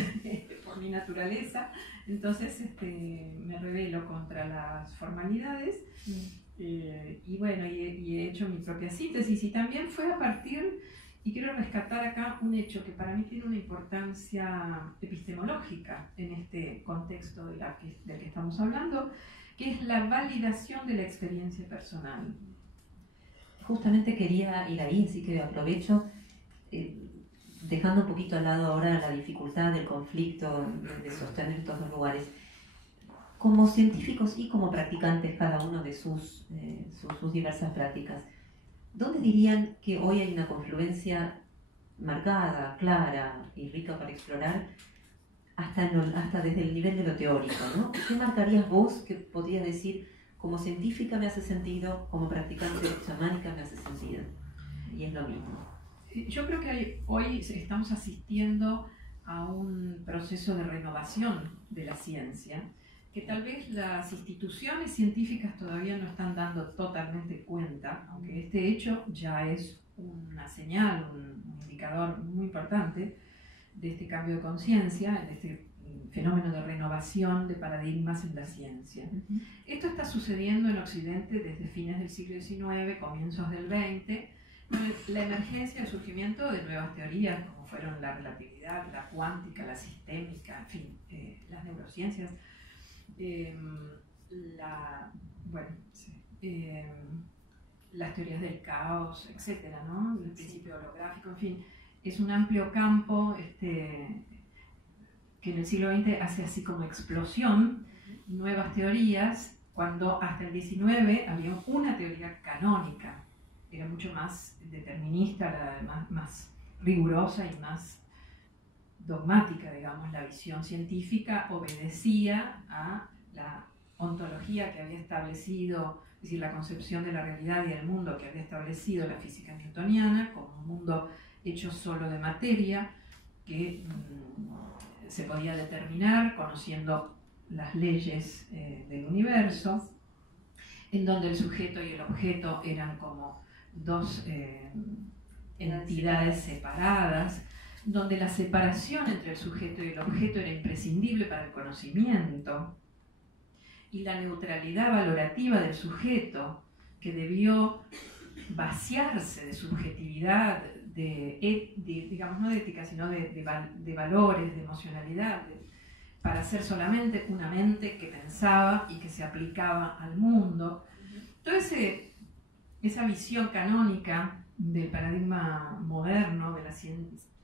por mi naturaleza. Entonces me rebelo contra las formalidades. Y bueno, y he hecho mi propia síntesis. Y también fue a partir, y quiero rescatar acá un hecho que para mí tiene una importancia epistemológica en este contexto del que estamos hablando, que es la validación de la experiencia personal. Justamente quería ir ahí, así que aprovecho, dejando un poquito al lado ahora la dificultad del conflicto de sostener estos dos lugares. Como científicos y como practicantes cada uno de sus diversas prácticas, ¿dónde dirían que hoy hay una confluencia marcada, clara y rica para explorar, hasta desde el nivel de lo teórico, ¿no? ¿Qué marcarías vos que podrías decir, como científica me hace sentido, como practicante chamánica me hace sentido? Y es lo mismo. Yo creo que hoy estamos asistiendo a un proceso de renovación de la ciencia, que tal vez las instituciones científicas todavía no están dando totalmente cuenta, aunque este hecho ya es una señal, un indicador muy importante de este cambio de conciencia, de este fenómeno de renovación de paradigmas en la ciencia. Esto está sucediendo en Occidente desde fines del siglo XIX, comienzos del XX, con la emergencia y el surgimiento de nuevas teorías, como fueron la relatividad, la cuántica, la sistémica, en fin, las neurociencias, las teorías del caos, etcétera, ¿no? El principio holográfico, en fin. Es un amplio campo que en el siglo XX hace así como explosión, nuevas teorías, cuando hasta el XIX había una teoría canónica, era mucho más determinista, más rigurosa y más dogmática, digamos. La visión científica obedecía a la ontología que había establecido, es decir, la concepción de la realidad y del mundo que había establecido la física newtoniana, como un mundo hecho solo de materia, que se podía determinar conociendo las leyes del universo, en donde el sujeto y el objeto eran como dos entidades separadas, donde la separación entre el sujeto y el objeto era imprescindible para el conocimiento, y la neutralidad valorativa del sujeto que debió vaciarse de subjetividad, digamos, no de ética, sino de valores, de emocionalidad, para ser solamente una mente que pensaba y que se aplicaba al mundo. Toda esa visión canónica del paradigma moderno, de la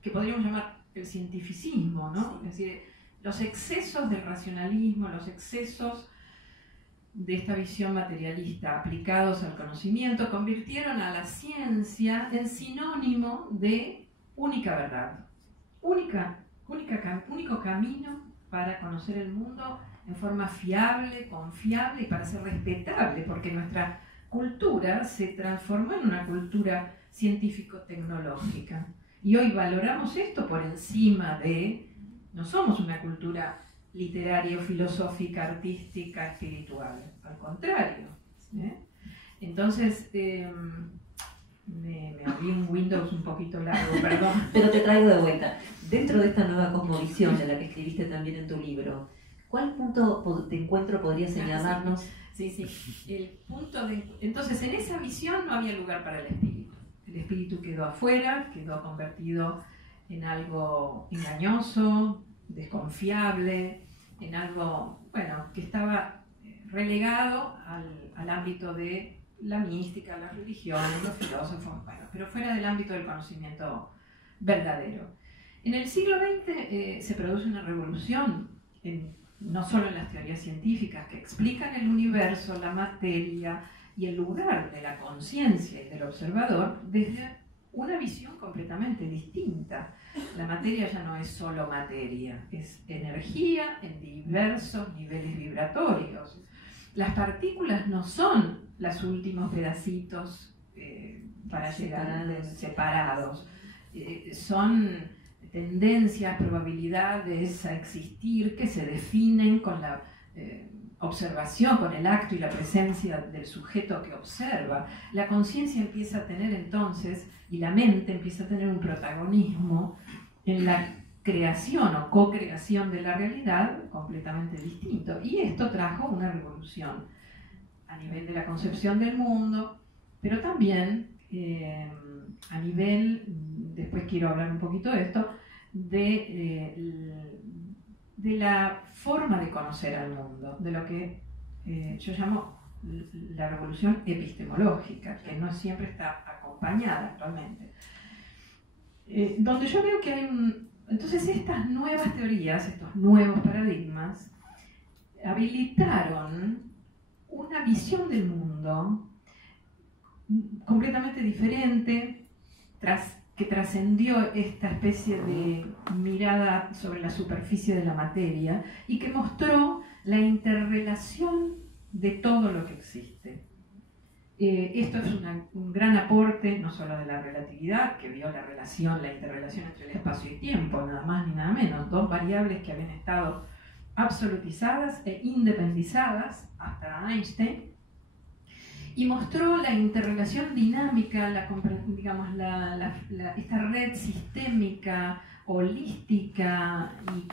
que podríamos llamar el cientificismo, ¿no? Sí. Es decir, los excesos del racionalismo, los excesos de esta visión materialista aplicados al conocimiento convirtieron a la ciencia en sinónimo de única verdad, único camino para conocer el mundo en forma fiable, confiable y para ser respetable, porque nuestra cultura se transformó en una cultura científico-tecnológica. Y hoy valoramos esto por encima no somos una cultura literaria, filosófica, artística, espiritual, al contrario. Entonces, me abrí un Windows un poquito largo, perdón. Pero te traigo de vuelta. Dentro de esta nueva cosmovisión de la que escribiste también en tu libro, ¿cuál punto de encuentro podría señalarnos? Sí. Entonces, en esa visión no había lugar para el espíritu. El espíritu quedó afuera, quedó convertido en algo engañoso, desconfiable, en algo, bueno, que estaba relegado al ámbito de la mística, la religión, los filósofos, bueno, pero fuera del ámbito del conocimiento verdadero. En el siglo XX se produce una revolución, no solo en las teorías científicas que explican el universo, la materia y el lugar de la conciencia y del observador desde una visión completamente distinta. La materia ya no es solo materia, es energía en diversos niveles vibratorios. Las partículas no son los últimos pedacitos para llegar separados. Son tendencias, probabilidades a existir que se definen con la observación, con el acto y la presencia del sujeto que observa. La conciencia empieza a tener entonces, y la mente empieza a tener un protagonismo en la creación o co-creación de la realidad completamente distinto. Y esto trajo una revolución a nivel de la concepción del mundo, pero también a nivel, después quiero hablar un poquito de esto, de la forma de conocer al mundo, de lo que yo llamo la revolución epistemológica, que no siempre está acompañada actualmente. Donde yo veo que hay entonces estas nuevas teorías, estos nuevos paradigmas, habilitaron una visión del mundo completamente diferente, que trascendió esta especie de mirada sobre la superficie de la materia y que mostró la interrelación de todo lo que existe. Esto es un gran aporte, no solo de la relatividad, que vio la interrelación entre el espacio y tiempo, nada más ni nada menos, dos variables que habían estado absolutizadas e independizadas hasta Einstein, y mostró la interrelación dinámica, esta red sistémica, holística y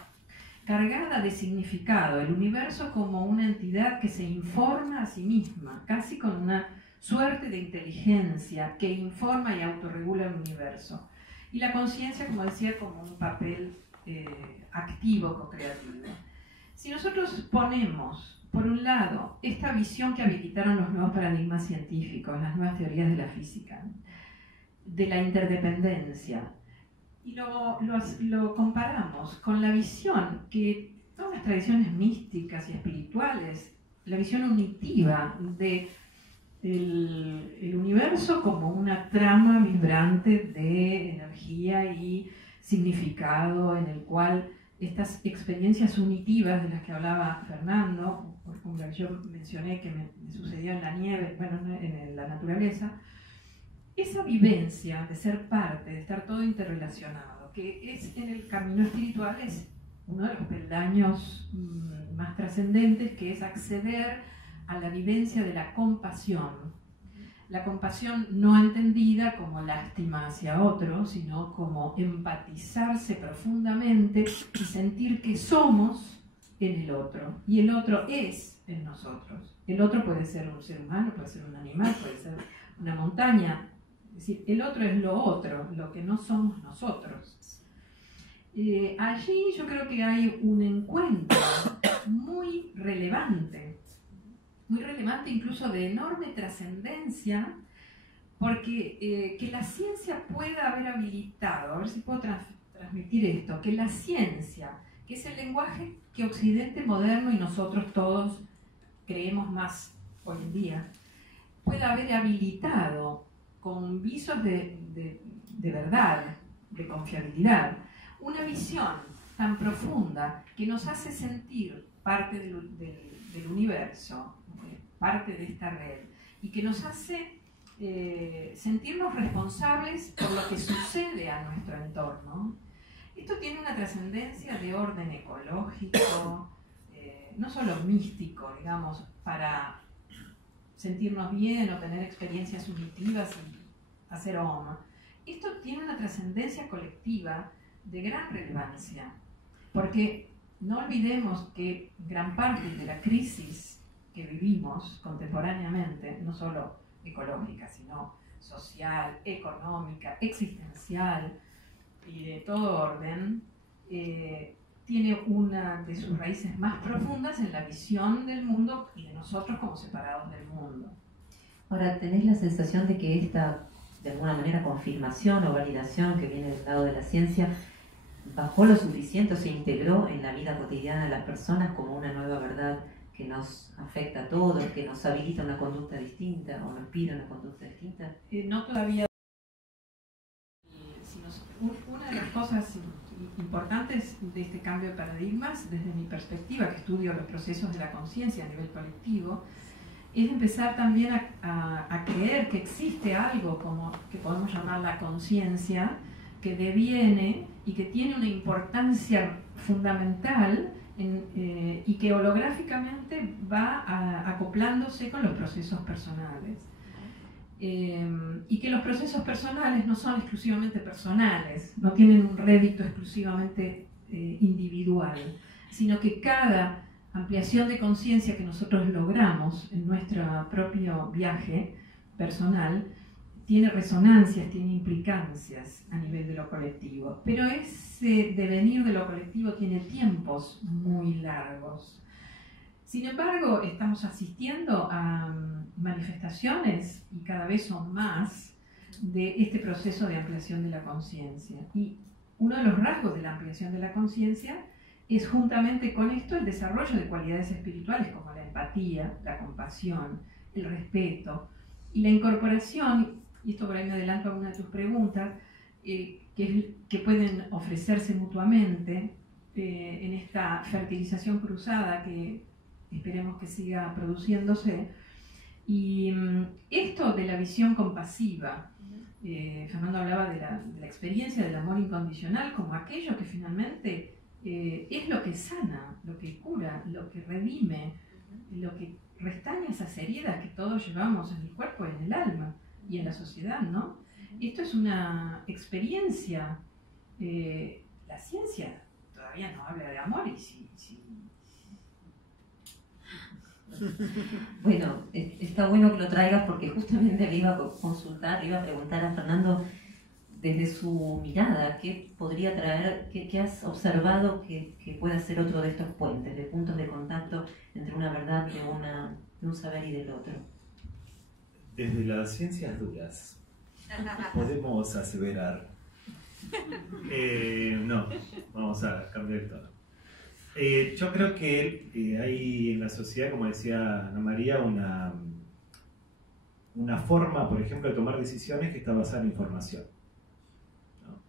cargada de significado, el universo como una entidad que se informa a sí misma, casi con una suerte de inteligencia que informa y autorregula el universo. Y la conciencia, como decía, como un papel activo, co-creativo. Si nosotros ponemos, por un lado, esta visión que habilitaron los nuevos paradigmas científicos, las nuevas teorías de la física, de la interdependencia, y lo comparamos con la visión que todas las tradiciones místicas y espirituales, la visión unitiva de el universo como una trama vibrante de energía y significado en el cual estas experiencias unitivas de las que hablaba Fernando, por ejemplo, yo mencioné que me sucedió en la nieve, bueno, en la naturaleza, esa vivencia de ser parte, de estar todo interrelacionado, que es en el camino espiritual, es uno de los peldaños más trascendentes, que es acceder a la vivencia de la compasión. La compasión no entendida como lástima hacia otro, sino como empatizarse profundamente y sentir que somos en el otro y el otro es en nosotros. El otro puede ser un ser humano, puede ser un animal, puede ser una montaña. Es decir, el otro es lo otro, lo que no somos nosotros. Allí yo creo que hay un encuentro muy relevante incluso de enorme trascendencia, porque que la ciencia pueda haber habilitado, a ver si puedo transmitir esto, que la ciencia, que es el lenguaje que Occidente moderno y nosotros todos creemos más hoy en día, pueda haber habilitado con visos de verdad, de confiabilidad, una visión tan profunda que nos hace sentir parte del universo, parte de esta red, y que nos hace sentirnos responsables por lo que sucede a nuestro entorno. Esto tiene una trascendencia de orden ecológico, no solo místico, digamos, para sentirnos bien o tener experiencias auditivas y hacer OM. Esto tiene una trascendencia colectiva de gran relevancia, porque no olvidemos que gran parte de la crisis que vivimos contemporáneamente, no solo ecológica, sino social, económica, existencial y de todo orden, tiene una de sus raíces más profundas en la visión del mundo y de nosotros como separados del mundo. Ahora, ¿tenés la sensación de que esta, de alguna manera, confirmación o validación que viene del lado de la ciencia bajó lo suficiente o se integró en la vida cotidiana de las personas como una nueva verdad que nos afecta a todos, que nos habilita una conducta distinta o nos pide una conducta distinta? No todavía. Una de las cosas importantes de este cambio de paradigmas, desde mi perspectiva, que estudio los procesos de la conciencia a nivel colectivo, es empezar también a creer que existe algo como que podemos llamar la conciencia, que deviene y que tiene una importancia fundamental y que holográficamente va acoplándose con los procesos personales. Y que los procesos personales no son exclusivamente personales, no tienen un rédito exclusivamente individual, sino que cada ampliación de conciencia que nosotros logramos en nuestro propio viaje personal tiene resonancias, tiene implicancias a nivel de lo colectivo, pero ese devenir de lo colectivo tiene tiempos muy largos. Sin embargo, estamos asistiendo a manifestaciones, y cada vez son más, de este proceso de ampliación de la conciencia. Y uno de los rasgos de la ampliación de la conciencia es juntamente con esto el desarrollo de cualidades espirituales como la empatía, la compasión, el respeto y la incorporación, y esto por ahí me adelanto a una de tus preguntas, que pueden ofrecerse mutuamente en esta fertilización cruzada que esperemos que siga produciéndose. Y esto de la visión compasiva, Fernando hablaba de la experiencia del amor incondicional como aquello que finalmente es lo que sana, lo que cura, lo que redime, lo que restaña esas heridas que todos llevamos en el cuerpo y en el alma y en la sociedad, ¿no? Esto es una experiencia. La ciencia todavía no habla de amor y si Bueno, está bueno que lo traigas porque justamente le iba a consultar, le iba a preguntar a Fernando desde su mirada, ¿qué podría traer, qué has observado que pueda ser otro de estos puentes, de puntos de contacto entre una verdad de un saber y del otro? Desde las ciencias duras podemos aseverar. No, vamos a cambiar el tono. Yo creo que hay en la sociedad, como decía Ana María, una forma, por ejemplo, de tomar decisiones que está basada en información, ¿no?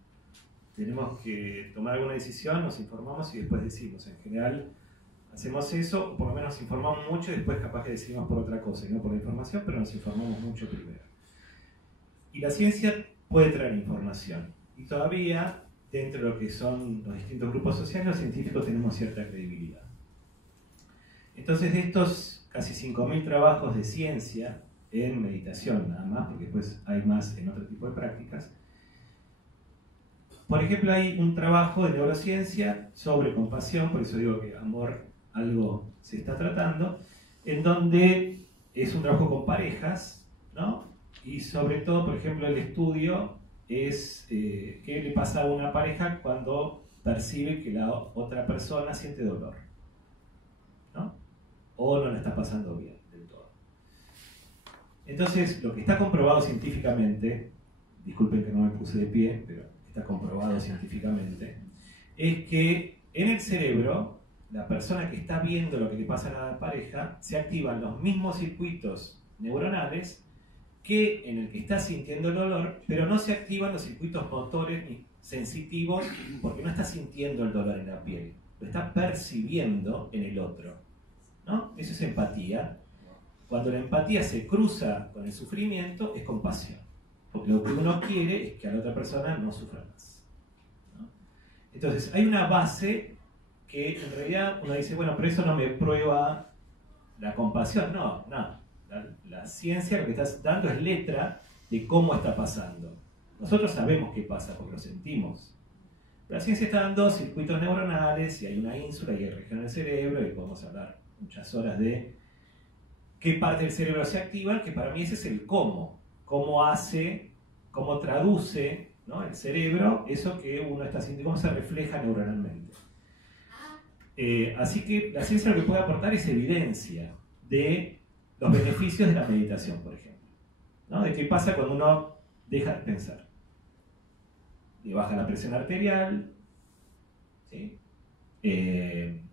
Tenemos que tomar alguna decisión, nos informamos y después decimos. En general hacemos eso, o por lo menos nos informamos mucho y después capaz que decidimos por otra cosa, y no por la información, pero nos informamos mucho primero. Y la ciencia puede traer información. Y todavía, dentro de lo que son los distintos grupos sociales, los científicos tenemos cierta credibilidad. Entonces, de estos casi 5.000 trabajos de ciencia en meditación nada más, porque después hay más en otro tipo de prácticas, por ejemplo, hay un trabajo de neurociencia sobre compasión, por eso digo que amor algo se está tratando, en donde es un trabajo con parejas, ¿no? Y sobre todo, por ejemplo, el estudio es qué le pasa a una pareja cuando percibe que la otra persona siente dolor, ¿no? O no la está pasando bien del todo. Entonces, lo que está comprobado científicamente, disculpen que no me puse de pie, pero está comprobado científicamente, es que en el cerebro, la persona que está viendo lo que le pasa a la pareja, se activan los mismos circuitos neuronales que en el que está sintiendo el dolor, pero no se activan los circuitos motores ni sensitivos porque no está sintiendo el dolor en la piel, lo está percibiendo en el otro, ¿no? Eso es empatía. Cuando la empatía se cruza con el sufrimiento, es compasión, porque lo que uno quiere es que a la otra persona no sufra más, ¿no? Entonces, hay una base que en realidad uno dice, bueno, pero eso no me prueba la compasión. No. La ciencia lo que está dando es letra de cómo está pasando. Nosotros sabemos qué pasa porque lo sentimos. La ciencia está dando circuitos neuronales y hay una ínsula y hay región del cerebro y podemos hablar muchas horas de qué parte del cerebro se activa, que para mí ese es el cómo. Cómo hace, cómo traduce, ¿no?, el cerebro eso que uno está sintiendo, cómo se refleja neuronalmente. Así que la ciencia lo que puede aportar es evidencia de los beneficios de la meditación, por ejemplo, ¿no? De qué pasa cuando uno deja de pensar. Le baja la presión arterial, ¿sí? Tiene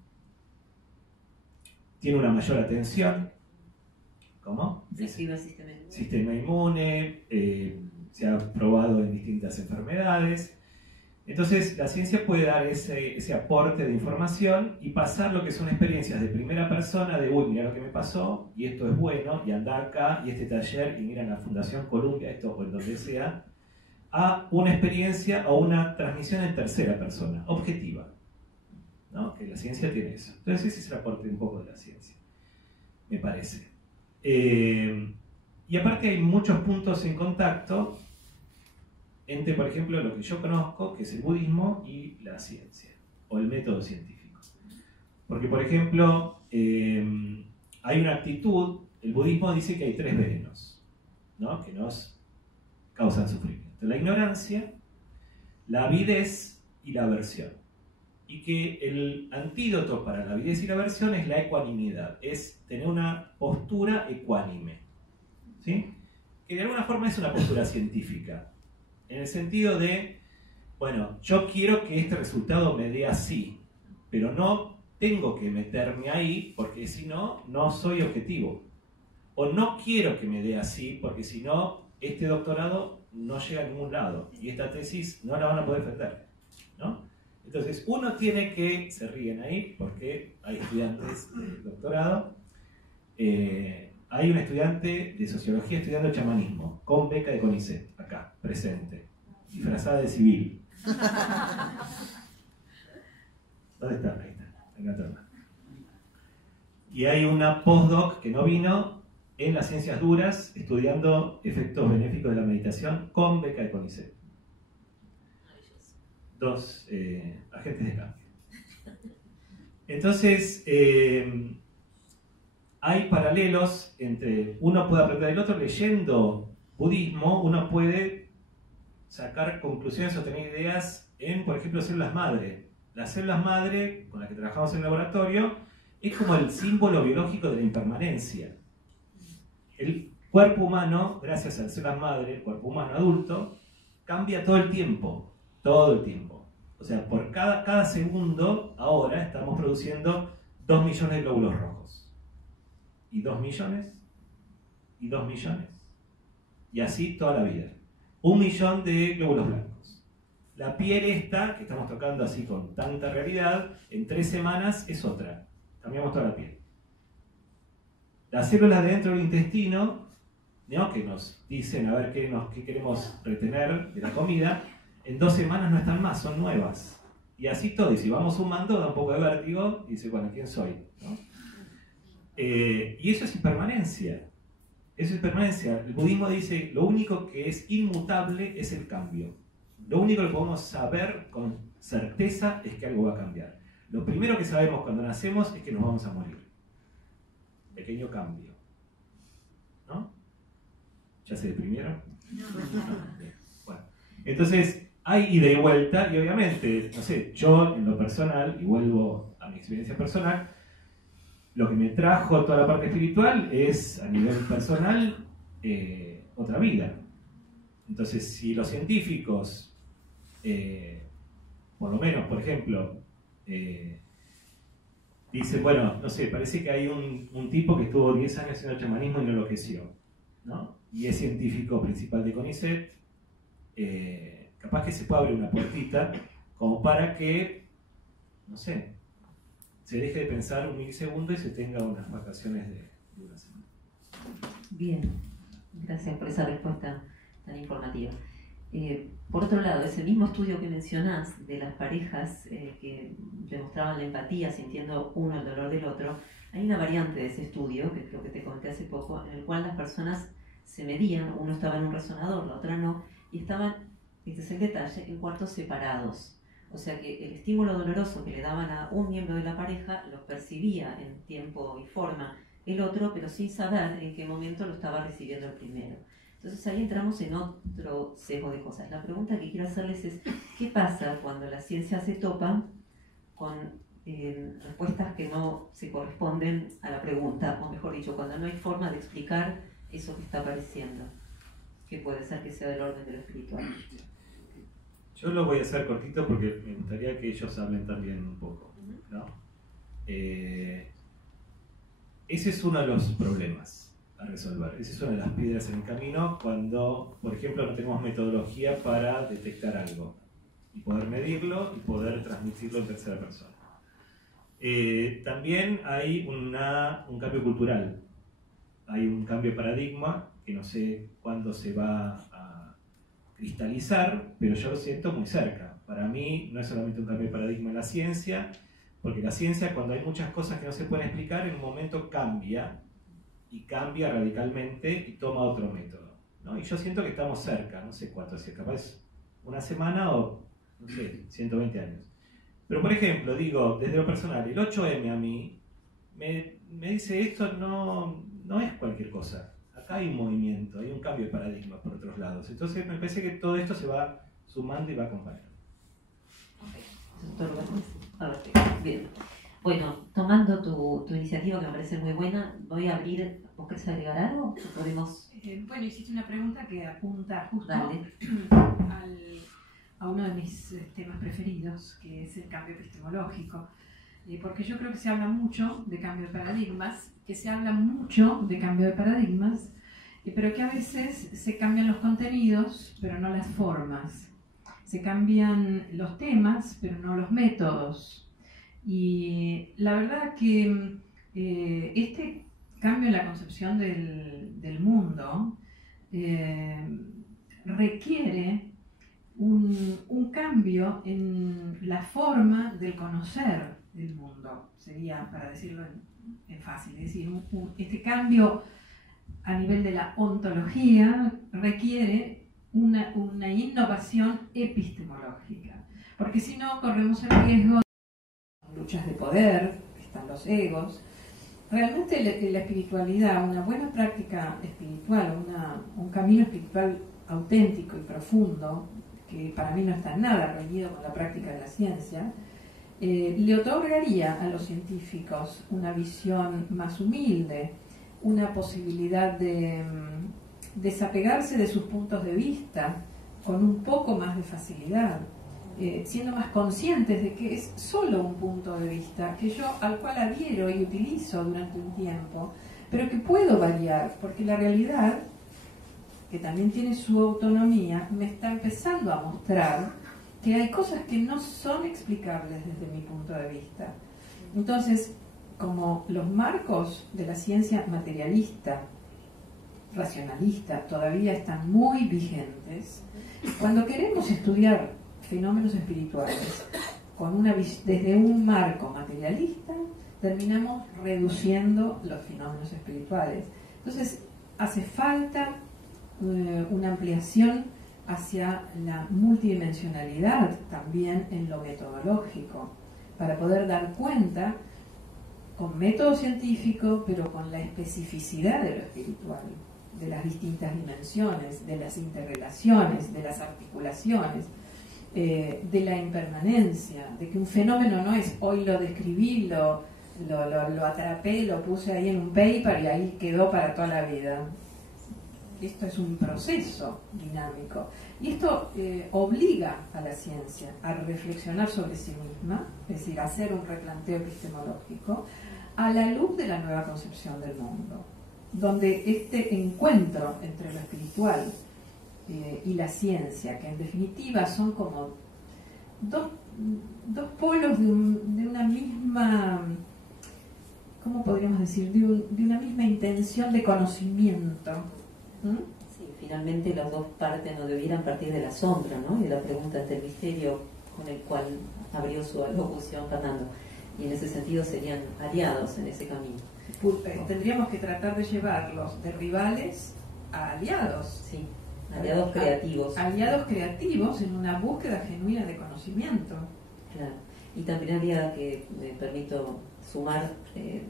una mayor atención. ¿Cómo? Se activa el sistema inmune. Sistema inmune, se ha probado en distintas enfermedades. Entonces, la ciencia puede dar ese aporte de información y pasar lo que son experiencias de primera persona, de, uy, mira lo que me pasó, y esto es bueno, y anda acá, y este taller, y mira en la Fundación Columbia, esto o en donde sea, a una experiencia o una transmisión en tercera persona, objetiva, ¿no? Que la ciencia tiene eso. Entonces, ese es el aporte un poco de la ciencia, me parece. Y aparte hay muchos puntos en contacto entre, por ejemplo, lo que yo conozco, que es el budismo, y la ciencia, o el método científico. Porque, por ejemplo, hay una actitud, el budismo dice que hay 3 venenos, ¿no?, que nos causan sufrimiento: la ignorancia, la avidez y la aversión. Y que el antídoto para la avidez y la aversión es la ecuanimidad, es tener una postura ecuánime, ¿sí? Que de alguna forma es una postura científica, en el sentido de, bueno, yo quiero que este resultado me dé así, pero no tengo que meterme ahí porque si no, no soy objetivo. O no quiero que me dé así porque si no, este doctorado no llega a ningún lado y esta tesis no la van a poder defender, ¿no? Entonces, uno tiene que, se ríen ahí porque hay estudiantes de doctorado, hay un estudiante de sociología estudiando chamanismo, con beca de CONICET, acá, presente, disfrazada de civil. ¿Dónde está? Ahí está, en la terna. Y hay una postdoc que no vino en las ciencias duras, estudiando efectos benéficos de la meditación, con beca de CONICET. 2 agentes de cambio. Entonces, hay paralelos entre, uno puede aprender del otro leyendo budismo, uno puede sacar conclusiones o tener ideas en, por ejemplo, células madre. Las células madre, con las que trabajamos en el laboratorio, es como el símbolo biológico de la impermanencia. El cuerpo humano, gracias a las células madre, el cuerpo humano adulto, cambia todo el tiempo. Todo el tiempo. O sea, por cada segundo, ahora estamos produciendo 2 millones de glóbulos rojos. Y 2 millones. Y 2 millones. Y así toda la vida. 1 millón de glóbulos blancos. La piel esta, que estamos tocando así con tanta realidad, en 3 semanas es otra. Cambiamos toda la piel. Las células de dentro del intestino, ¿no?, que nos dicen a ver qué queremos retener de la comida, en 2 semanas no están más, son nuevas. Y así todo, y si vamos sumando, da un poco de vértigo, y dice, bueno, ¿quién soy? ¿No? Y eso es impermanencia. Eso es permanencia. El budismo dice, lo único que es inmutable es el cambio. Lo único que podemos saber con certeza es que algo va a cambiar. Lo primero que sabemos cuando nacemos es que nos vamos a morir. Pequeño cambio. ¿No? ¿Ya se deprimieron? No. Bueno, entonces hay ida y vuelta, y obviamente, no sé, yo en lo personal, y vuelvo a mi experiencia personal, lo que me trajo toda la parte espiritual es, a nivel personal, otra vida. Entonces, si los científicos, por lo menos, por ejemplo, dicen, bueno, no sé, parece que hay un tipo que estuvo 10 años haciendo chamanismo y no enloqueció, ¿no? Y es científico principal de CONICET, capaz que se puede abrir una puertita como para que, no sé, se deje de pensar un milisegundo y se tenga unas vacaciones de una semana. Bien, gracias por esa respuesta tan informativa. Por otro lado, ese mismo estudio que mencionás de las parejas que demostraban la empatía sintiendo uno el dolor del otro, hay una variante de ese estudio, que creo que te conté hace poco, en el cual las personas se medían, uno estaba en un resonador, la otra no, y estaban, este es el detalle, en cuartos separados. O sea que el estímulo doloroso que le daban a un miembro de la pareja lo percibía en tiempo y forma el otro, pero sin saber en qué momento lo estaba recibiendo el primero. Entonces ahí entramos en otro sesgo de cosas. La pregunta que quiero hacerles es, ¿qué pasa cuando la ciencia se topa con respuestas que no se corresponden a la pregunta? O mejor dicho, cuando no hay forma de explicar eso que está apareciendo, que puede ser que sea del orden de lo espiritual. Yo lo voy a hacer cortito porque me gustaría que ellos hablen también un poco, ¿no? Ese es uno de los problemas a resolver. Esa es una de las piedras en el camino cuando, por ejemplo, no tenemos metodología para detectar algo y poder medirlo y poder transmitirlo en tercera persona. También hay un cambio cultural. Hay un cambio de paradigma que no sé cuándo se va a cristalizar, pero yo lo siento muy cerca. Para mí no es solamente un cambio de paradigma en la ciencia, porque la ciencia, cuando hay muchas cosas que no se pueden explicar, en un momento cambia, y cambia radicalmente y toma otro método, ¿no? Y yo siento que estamos cerca, no sé cuánto, si capaz una semana o, no sé, 120 años. Pero por ejemplo, digo, desde lo personal, el 8M a mí me dice esto no es cualquier cosa. Acá hay un movimiento, hay un cambio de paradigma por otros lados. Entonces me parece que todo esto se va sumando y va acompañando. Bien. Bueno, tomando tu iniciativa, que me parece muy buena, voy a abrir. ¿Vos querés agregar algo? ¿Podemos? Bueno, hiciste una pregunta que apunta justo a uno de mis temas preferidos, que es el cambio epistemológico. Porque yo creo que se habla mucho de cambio de paradigmas, pero que a veces se cambian los contenidos, pero no las formas. Se cambian los temas, pero no los métodos. Y la verdad que este cambio en la concepción del mundo requiere un cambio en la forma del conocer el mundo, sería, para decirlo en fácil, es decir, este cambio a nivel de la ontología requiere una innovación epistemológica, porque si no corremos el riesgo de luchas de poder, están los egos. Realmente la espiritualidad, una buena práctica espiritual, un camino espiritual auténtico y profundo, que para mí no está nada reñido con la práctica de la ciencia, le otorgaría a los científicos una visión más humilde, una posibilidad de desapegarse de sus puntos de vista con un poco más de facilidad, siendo más conscientes de que es solo un punto de vista al cual adhiero y utilizo durante un tiempo, pero que puedo variar, porque la realidad, que también tiene su autonomía, me está empezando a mostrar que hay cosas que no son explicables desde mi punto de vista. Entonces, como los marcos de la ciencia materialista, racionalista, todavía están muy vigentes, cuando queremos estudiar fenómenos espirituales desde un marco materialista, terminamos reduciendo los fenómenos espirituales. Entonces, hace falta una ampliación hacia la multidimensionalidad también en lo metodológico, para poder dar cuenta con método científico, pero con la especificidad de lo espiritual, de las distintas dimensiones, de las interrelaciones, de las articulaciones, de la impermanencia, de que un fenómeno no es hoy lo describí, lo atrapé, lo puse ahí en un paper y ahí quedó para toda la vida. Esto es un proceso dinámico y esto obliga a la ciencia a reflexionar sobre sí misma, es decir, a hacer un replanteo epistemológico a la luz de la nueva concepción del mundo, donde este encuentro entre lo espiritual y la ciencia, que en definitiva son como dos polos de una misma, ¿cómo podríamos decir? De una misma intención de conocimiento. Sí, finalmente las dos partes no debieran partir de la sombra, ¿no? Y de la pregunta ante el misterio con el cual abrió su alocución Fernando. Y en ese sentido serían aliados en ese camino. Tendríamos que tratar de llevarlos de rivales a aliados. Sí, aliados creativos. Aliados creativos en una búsqueda genuina de conocimiento. Claro. Y también habría que, me permito sumar,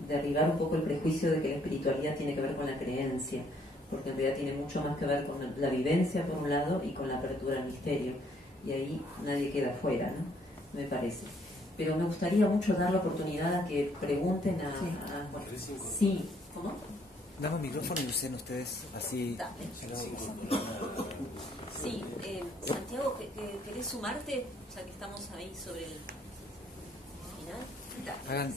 derribar un poco el prejuicio de que la espiritualidad tiene que ver con la creencia, porque en realidad tiene mucho más que ver con la vivencia por un lado y con la apertura al misterio. Y ahí nadie queda fuera, ¿no? Me parece. Pero me gustaría mucho dar la oportunidad a que pregunten bueno, sí, ¿cómo? Dame el micrófono y usen ustedes así. Sí, Santiago, ¿querés sumarte? Ya que estamos ahí sobre el final. Hagan.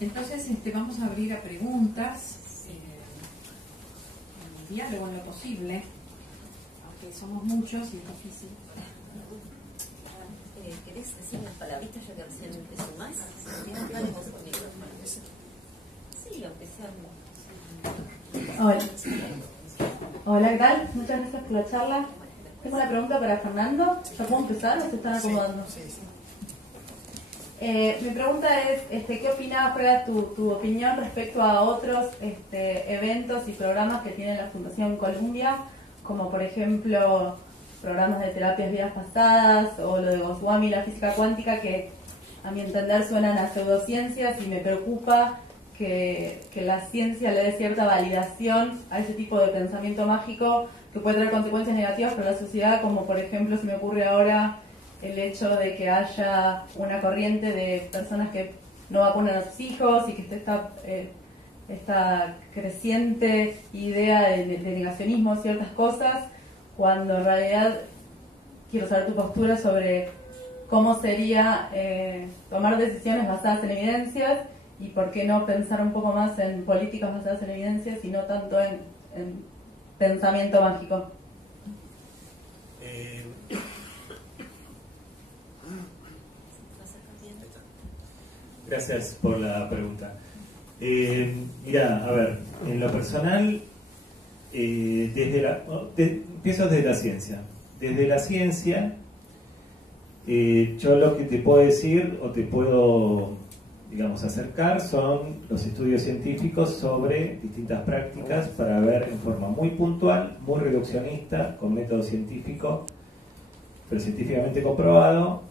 Entonces vamos a abrir a preguntas, diálogo en lo posible, aunque somos muchos y es difícil. ¿Querés decir unas palabritas ya que recién te sumás? Dale vos por micrófono. Sí, aunque sea... Hola. Hola, ¿qué tal? Muchas gracias por la charla. Tengo una pregunta para Fernando. ¿Ya puedo empezar o se están acomodando? Sí. Mi pregunta es, ¿qué opinás, Juega, tu opinión respecto a otros eventos y programas que tiene la Fundación Columbia, como por ejemplo programas de terapias vidas pasadas o lo de Goswami, la física cuántica, que a mi entender suenan a pseudociencias y me preocupa que la ciencia le dé cierta validación a ese tipo de pensamiento mágico que puede traer consecuencias negativas para la sociedad, como por ejemplo se me ocurre ahora el hecho de que haya una corriente de personas que no vacunan a sus hijos y que esté esta creciente idea de negacionismo de ciertas cosas, cuando en realidad quiero saber tu postura sobre cómo sería tomar decisiones basadas en evidencias y por qué no pensar un poco más en políticas basadas en evidencias y no tanto en pensamiento mágico. Gracias por la pregunta. Mira, a ver, en lo personal, empiezo desde la ciencia. Desde la ciencia, yo lo que te puedo decir o te puedo, digamos, acercar son los estudios científicos sobre distintas prácticas para ver en forma muy puntual, muy reduccionista, con método científico, pero científicamente comprobado,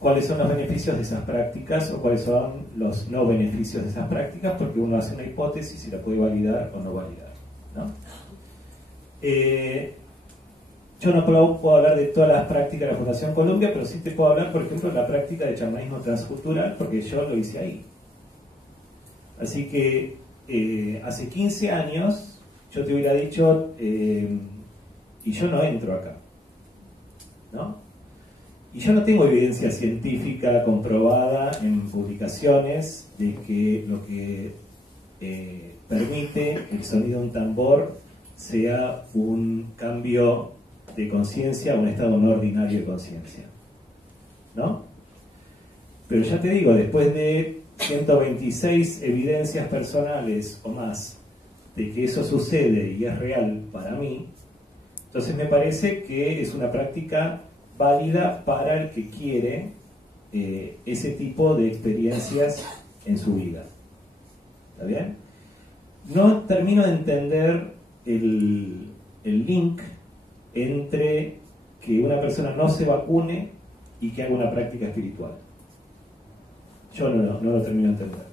cuáles son los beneficios de esas prácticas o cuáles son los no beneficios de esas prácticas, porque uno hace una hipótesis y la puede validar o no validar, ¿no? Yo no puedo hablar de todas las prácticas de la Fundación Columbia, pero sí te puedo hablar, por ejemplo, de la práctica de chamanismo transcultural, porque yo lo hice ahí. Así que hace 15 años yo te hubiera dicho, y yo no entro acá, ¿no? Y yo no tengo evidencia científica comprobada en publicaciones de que lo que permite el sonido de un tambor sea un cambio de conciencia, un estado no ordinario de conciencia, ¿no? Pero ya te digo, después de 126 evidencias personales o más de que eso sucede y es real para mí, entonces me parece que es una práctica válida para el que quiere ese tipo de experiencias en su vida. ¿Está bien? No termino de entender el link entre que una persona no se vacune y que haga una práctica espiritual. Yo no lo termino de entender.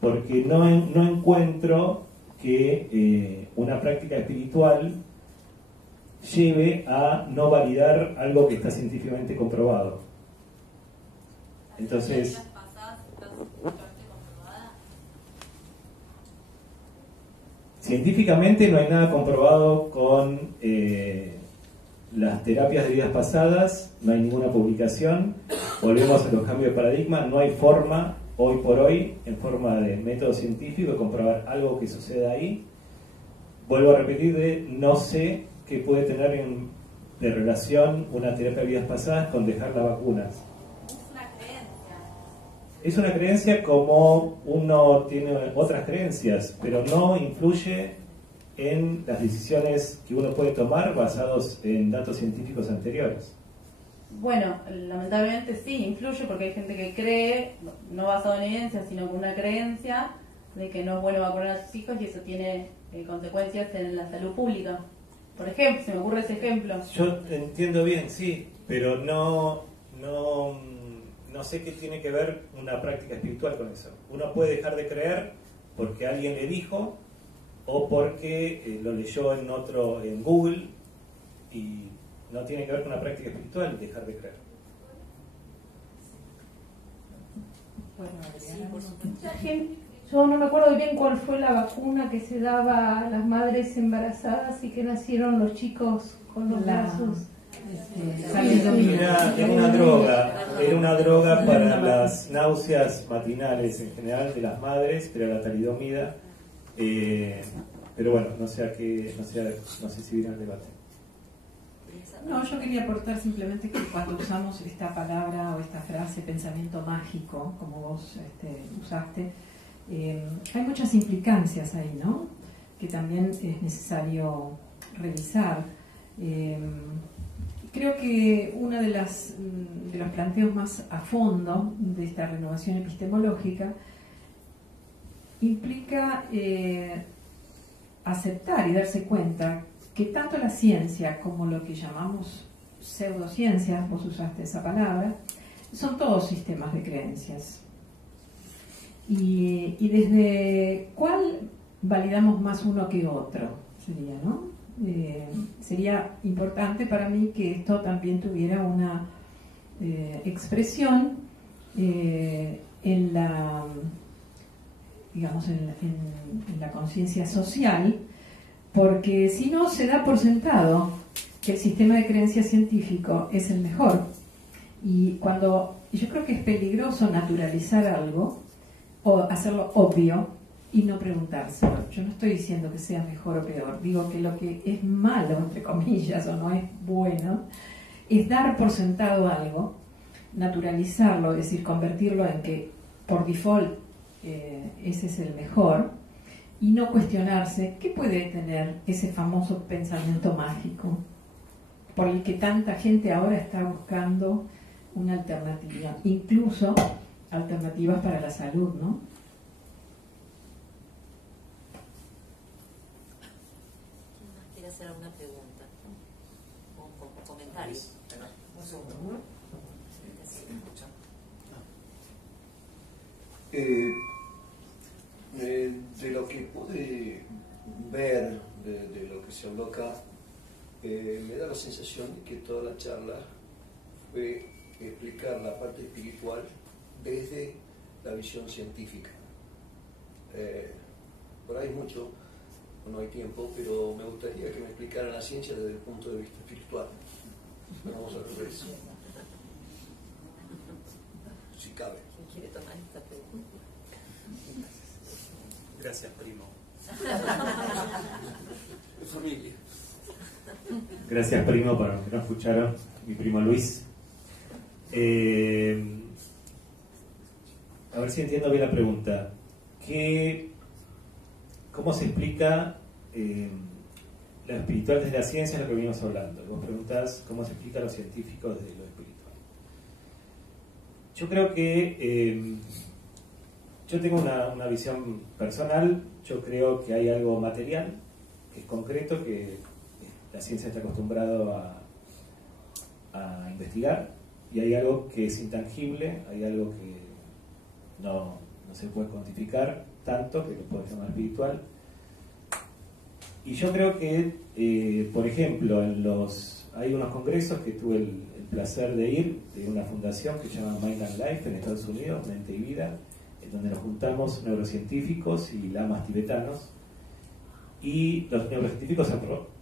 Porque no encuentro que una práctica espiritual lleve a no validar algo que está científicamente comprobado. Entonces, científicamente no hay nada comprobado con las terapias de vidas pasadas, no hay ninguna publicación. Volvemos a los cambios de paradigma, no hay forma, hoy por hoy, en forma de método científico, de comprobar algo que suceda ahí. Vuelvo a repetir, no sé qué puede tener de relación una terapia de vidas pasadas con dejar las vacunas. Es una creencia como uno tiene otras creencias, pero no influye en las decisiones que uno puede tomar basados en datos científicos anteriores. Bueno, lamentablemente sí, influye porque hay gente que cree, no basado en evidencia, sino con una creencia de que no es bueno vacunar a sus hijos y eso tiene consecuencias en la salud pública. Por ejemplo, se me ocurre ese ejemplo. Yo entiendo bien, sí, pero no sé qué tiene que ver una práctica espiritual con eso. Uno puede dejar de creer porque alguien le dijo o porque lo leyó en Google, y no tiene que ver con una práctica espiritual dejar de creer. Mucha gente, yo no me acuerdo bien cuál fue la vacuna que se daba a las madres embarazadas y que nacieron los chicos con los brazos. Era una droga para las náuseas matinales en general de las madres, pero la talidomida. Pero bueno, no sé si viene al debate. No, yo quería aportar simplemente que cuando usamos esta palabra o esta frase, pensamiento mágico, como vos usaste, hay muchas implicancias ahí, ¿no? Que también es necesario revisar. Creo que uno de los planteos más a fondo de esta renovación epistemológica implica aceptar y darse cuenta que tanto la ciencia como lo que llamamos pseudociencias, vos usaste esa palabra, son todos sistemas de creencias. Y desde cuál validamos más uno que otro, sería, ¿no? Sería importante para mí que esto también tuviera una expresión en la, digamos, en la conciencia social, porque si no se da por sentado que el sistema de creencias científico es el mejor. Y yo creo que es peligroso naturalizar algo o hacerlo obvio y no preguntárselo. Yo no estoy diciendo que sea mejor o peor, digo que lo que es malo, entre comillas, o no es bueno, es dar por sentado algo, naturalizarlo, es decir, convertirlo en que por default ese es el mejor, y no cuestionarse qué puede tener ese famoso pensamiento mágico por el que tanta gente ahora está buscando una alternativa, incluso alternativas para la salud, ¿no? ¿Quién más quiere hacer alguna pregunta o comentario? Un segundo. De lo que pude ver, de lo que se habló acá, me da la sensación de que toda la charla fue explicar la parte espiritual desde la visión científica. Por ahí mucho, no hay tiempo, pero me gustaría que me explicaran la ciencia desde el punto de vista espiritual. Vamos al revés. Si cabe. ¿Quién quiere tomar esta pregunta? Gracias, primo. Familia. Gracias, primo, para los que no escucharon. Mi primo Luis. A ver si entiendo bien la pregunta. ¿Cómo se explica lo espiritual desde la ciencia? Es lo que venimos hablando. Vos preguntás cómo se explica lo científico desde lo espiritual. Yo creo que yo tengo una visión personal. Yo creo que hay algo material, es concreto, que la ciencia está acostumbrado a investigar, y hay algo que es intangible, hay algo que no se puede cuantificar tanto, que lo puede llamar espiritual. Y yo creo que, por ejemplo, hay unos congresos que tuve el placer de ir, de una fundación que se llama Mind and Life en Estados Unidos, Mente y Vida, en donde nos juntamos neurocientíficos y lamas tibetanos, y los neurocientíficos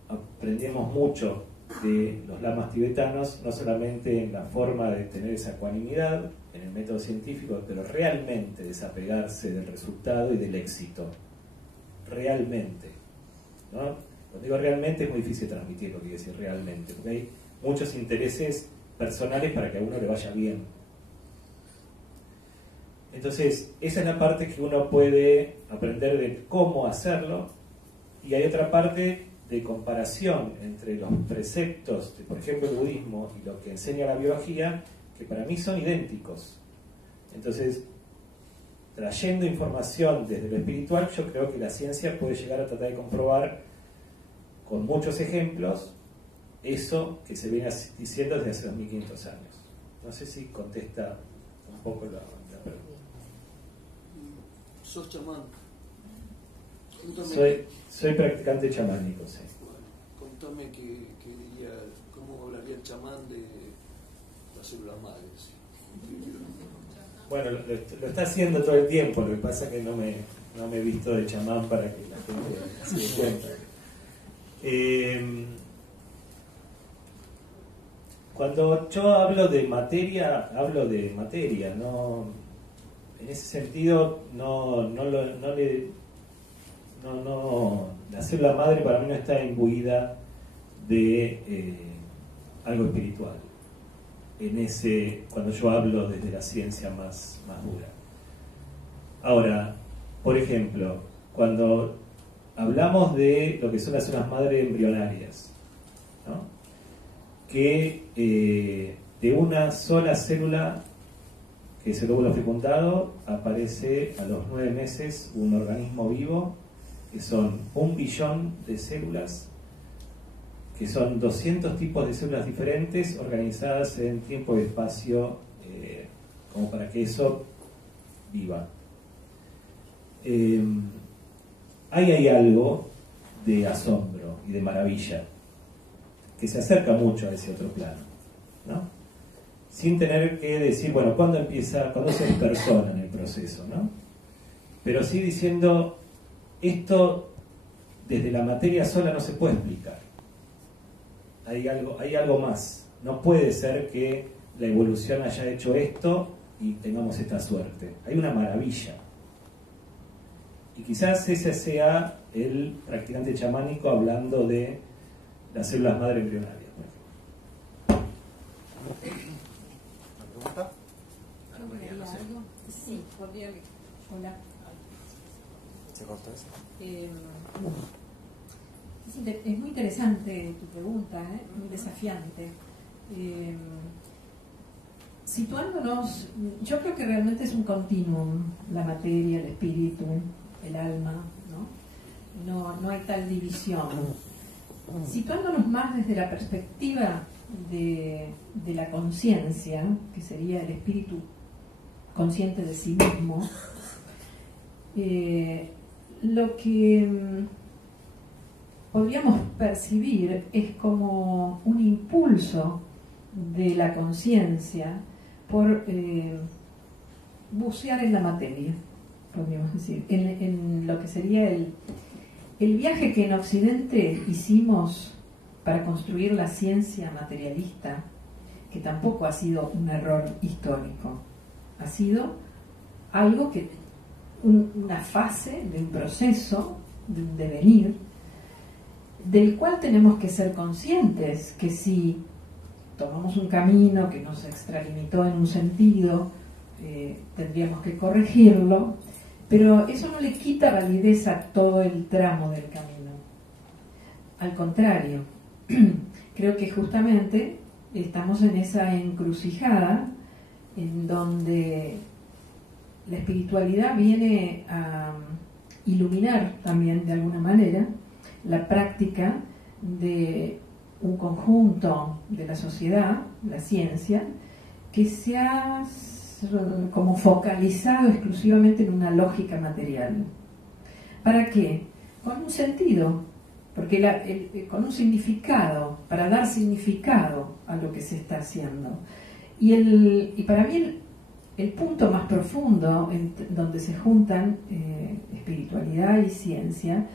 aprendemos mucho de los lamas tibetanos, no solamente en la forma de tener esa ecuanimidad en el método científico, pero realmente desapegarse del resultado y del éxito, realmente, ¿no? Cuando digo realmente es muy difícil transmitir lo que quiere decir realmente, porque hay muchos intereses personales para que a uno le vaya bien. Entonces, esa es la parte que uno puede aprender de cómo hacerlo, y hay otra parte de comparación entre los preceptos de, por ejemplo, el budismo y lo que enseña la biología, que para mí son idénticos. Entonces, trayendo información desde lo espiritual, yo creo que la ciencia puede llegar a tratar de comprobar con muchos ejemplos eso que se viene diciendo desde hace 2500 años. No sé si contesta un poco la pregunta. ¿Sos chamán? Soy practicante chamánico, sí. Contame cómo hablaría el chamán de las células madres. Bueno, lo está haciendo todo el tiempo, lo que pasa es que no me he visto de chamán para que la gente se dé cuenta. Cuando yo hablo de materia, no, en ese sentido la célula madre para mí no está imbuida de algo espiritual, cuando yo hablo desde la ciencia más dura. Ahora, por ejemplo, cuando hablamos de lo que son las células madre embrionarias, ¿no? Que de una sola célula, que es el óvulo fecundado, aparece a los 9 meses un organismo vivo, que son 1 billón de células, que son 200 tipos de células diferentes organizadas en tiempo y espacio, como para que eso viva. Ahí hay algo de asombro y de maravilla que se acerca mucho a ese otro plano, ¿no? Sin tener que decir, bueno, ¿cuándo se persona en el proceso, ¿no? Pero sí diciendo, esto desde la materia sola no se puede explicar. Hay algo más. No puede ser que la evolución haya hecho esto y tengamos esta suerte. Hay una maravilla. Y quizás ese sea el practicante chamánico hablando de las células madre embrionarias. ¿Una pregunta? Sí, hola. ¿Se cortó eso? Es muy interesante tu pregunta, muy desafiante. Situándonos, yo creo que realmente es un continuum, la materia, el espíritu, el alma, ¿no? No hay tal división. Situándonos más desde la perspectiva de la conciencia, que sería el espíritu consciente de sí mismo, lo que podríamos percibir es como un impulso de la conciencia por bucear en la materia, podríamos decir, en lo que sería el viaje que en Occidente hicimos para construir la ciencia materialista, que tampoco ha sido un error histórico, ha sido algo que, una fase de un proceso, de un devenir, del cual tenemos que ser conscientes, que si tomamos un camino que nos extralimitó en un sentido, tendríamos que corregirlo, pero eso no le quita validez a todo el tramo del camino. Al contrario, creo que justamente estamos en esa encrucijada en donde la espiritualidad viene a iluminar también de alguna manera la práctica de un conjunto de la sociedad, la ciencia, que se ha como focalizado exclusivamente en una lógica material. ¿Para qué? Con un sentido, porque con un significado, para dar significado a lo que se está haciendo. Y para mí el punto más profundo donde se juntan espiritualidad y ciencia,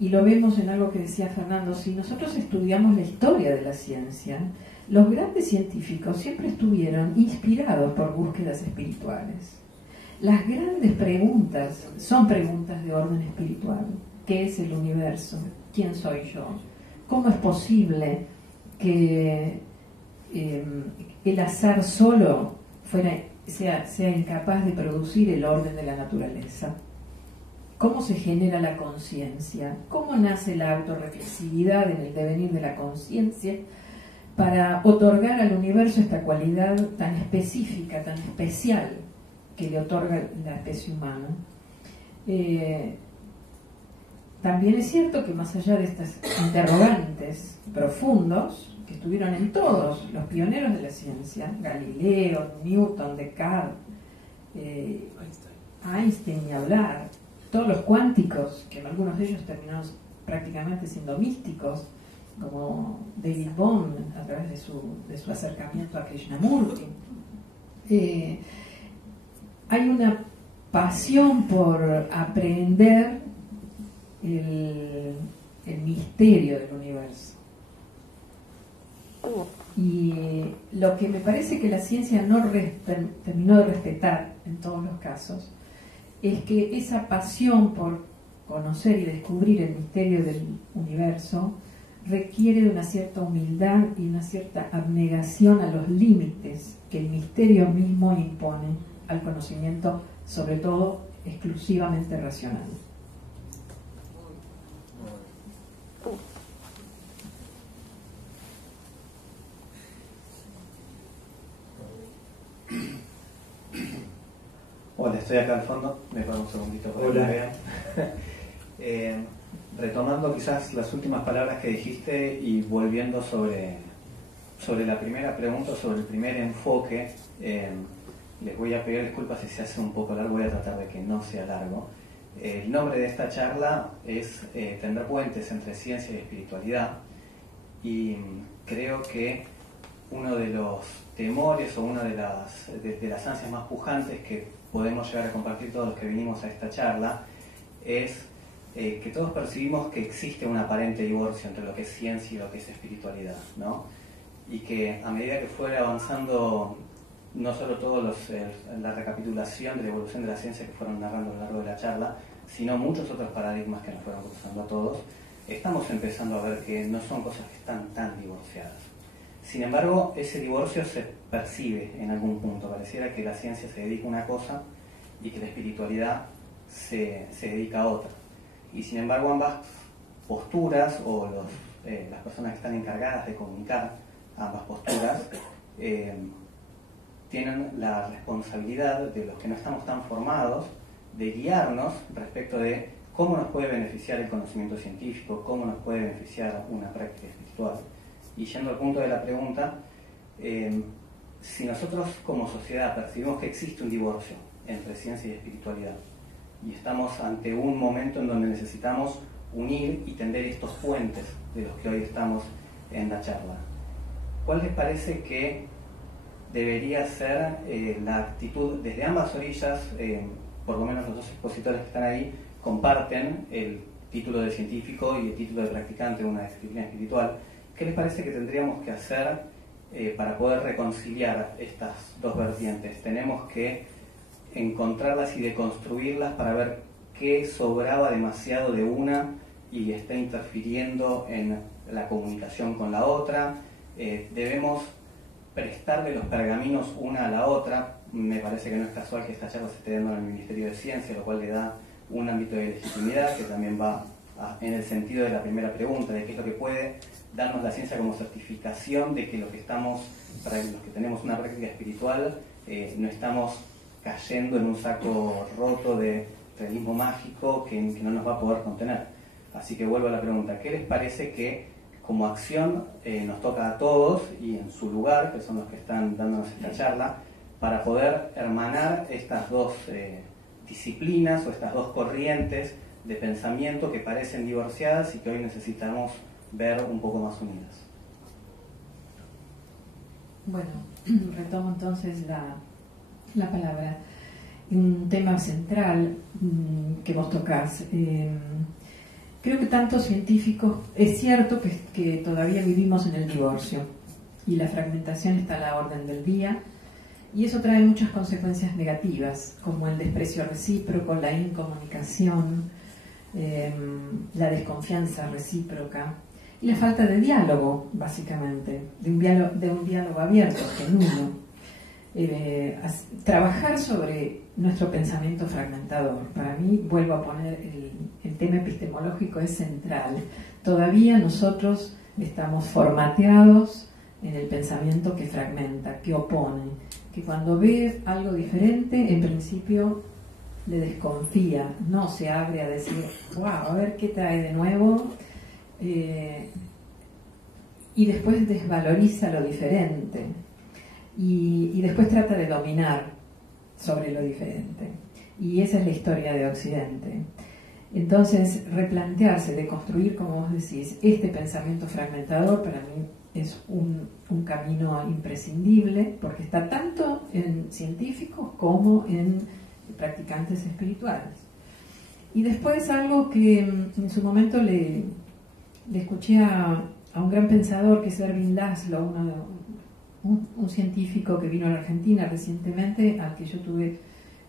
y lo vemos en algo que decía Fernando, si nosotros estudiamos la historia de la ciencia, los grandes científicos siempre estuvieron inspirados por búsquedas espirituales. Las grandes preguntas son preguntas de orden espiritual. ¿Qué es el universo? ¿Quién soy yo? ¿Cómo es posible que el azar solo sea incapaz de producir el orden de la naturaleza? ¿Cómo se genera la conciencia? ¿Cómo nace la autorreflexividad en el devenir de la conciencia para otorgar al universo esta cualidad tan específica, tan especial que le otorga la especie humana? También es cierto que más allá de estas interrogantes profundos, que estuvieron en todos los pioneros de la ciencia, Galileo, Newton, Descartes, Einstein ni hablar, todos los cuánticos, que algunos de ellos terminaron prácticamente siendo místicos, como David Bohm a través de su acercamiento a Krishnamurti. Hay una pasión por aprender el misterio del universo. Y lo que me parece que la ciencia no terminó de respetar en todos los casos es que esa pasión por conocer y descubrir el misterio del universo requiere de una cierta humildad y una cierta abnegación a los límites que el misterio mismo impone al conocimiento, sobre todo exclusivamente racional. Hola, estoy acá al fondo, me pongo un segundito para que me vean. Retomando quizás las últimas palabras que dijiste y volviendo sobre la primera pregunta, sobre el primer enfoque, les voy a pedir disculpas si se hace un poco largo, voy a tratar de que no sea largo. El nombre de esta charla es Tender puentes entre ciencia y espiritualidad, y creo que uno de los temores o una de las ansias más pujantes que podemos llegar a compartir todos los que vinimos a esta charla es que todos percibimos que existe un aparente divorcio entre lo que es ciencia y lo que es espiritualidad, ¿no? Y que a medida que fuera avanzando no solo la recapitulación de la evolución de la ciencia que fueron narrando a lo largo de la charla, sino muchos otros paradigmas que nos fueron cruzando a todos, estamos empezando a ver que no son cosas que están tan divorciadas. Sin embargo, ese divorcio se percibe en algún punto. Pareciera que la ciencia se dedica a una cosa y que la espiritualidad se dedica a otra. Y sin embargo, ambas posturas, o las personas que están encargadas de comunicar ambas posturas, tienen la responsabilidad de los que no estamos tan formados de guiarnos respecto de cómo nos puede beneficiar el conocimiento científico, cómo nos puede beneficiar una práctica espiritual. Y yendo al punto de la pregunta, si nosotros como sociedad percibimos que existe un divorcio entre ciencia y espiritualidad, y estamos ante un momento en donde necesitamos unir y tender estos puentes de los que hoy estamos en la charla, ¿cuál les parece que debería ser la actitud desde ambas orillas? Por lo menos los dos expositores que están ahí comparten el título de científico y el título de practicante de una disciplina espiritual. ¿Qué les parece que tendríamos que hacer para poder reconciliar estas dos vertientes? Tenemos que encontrarlas y deconstruirlas para ver qué sobraba demasiado de una y está interfiriendo en la comunicación con la otra. Debemos prestarle los pergaminos una a la otra. Me parece que no es casual que esta charla se esté dando en el Ministerio de Ciencia, lo cual le da un ámbito de legitimidad que también va en el sentido de la primera pregunta, de qué es lo que puede darnos la ciencia como certificación de que lo que estamos, para los que tenemos una práctica espiritual, no estamos cayendo en un saco roto de realismo mágico que no nos va a poder contener. Así que vuelvo a la pregunta, ¿qué les parece que como acción nos toca a todos y en su lugar, que son los que están dándonos esta charla, para poder hermanar estas dos disciplinas o estas dos corrientes de pensamiento que parecen divorciadas y que hoy necesitamos ver un poco más unidas? Bueno, retomo entonces la palabra. Un tema central que vos tocás. Creo que tantos científicos, es cierto que todavía vivimos en el divorcio y la fragmentación está a la orden del día, y eso trae muchas consecuencias negativas, como el desprecio recíproco, la incomunicación, la desconfianza recíproca y la falta de diálogo, básicamente, de un diálogo abierto, genuino. Trabajar sobre nuestro pensamiento fragmentador. Para mí, vuelvo a poner el tema epistemológico, es central. Todavía nosotros estamos formateados en el pensamiento que fragmenta, que opone, que cuando ve algo diferente, en principio le desconfía, no se abre a decir, wow, a ver qué trae de nuevo, y después desvaloriza lo diferente. Y después trata de dominar sobre lo diferente. Y esa es la historia de Occidente. Entonces, replantearse, de construir, como vos decís, este pensamiento fragmentador, para mí es un camino imprescindible, porque está tanto en científicos como en practicantes espirituales. Y después algo que en su momento le escuché a un gran pensador, que es Ervin Laszlo, un científico que vino a la Argentina recientemente, al que yo tuve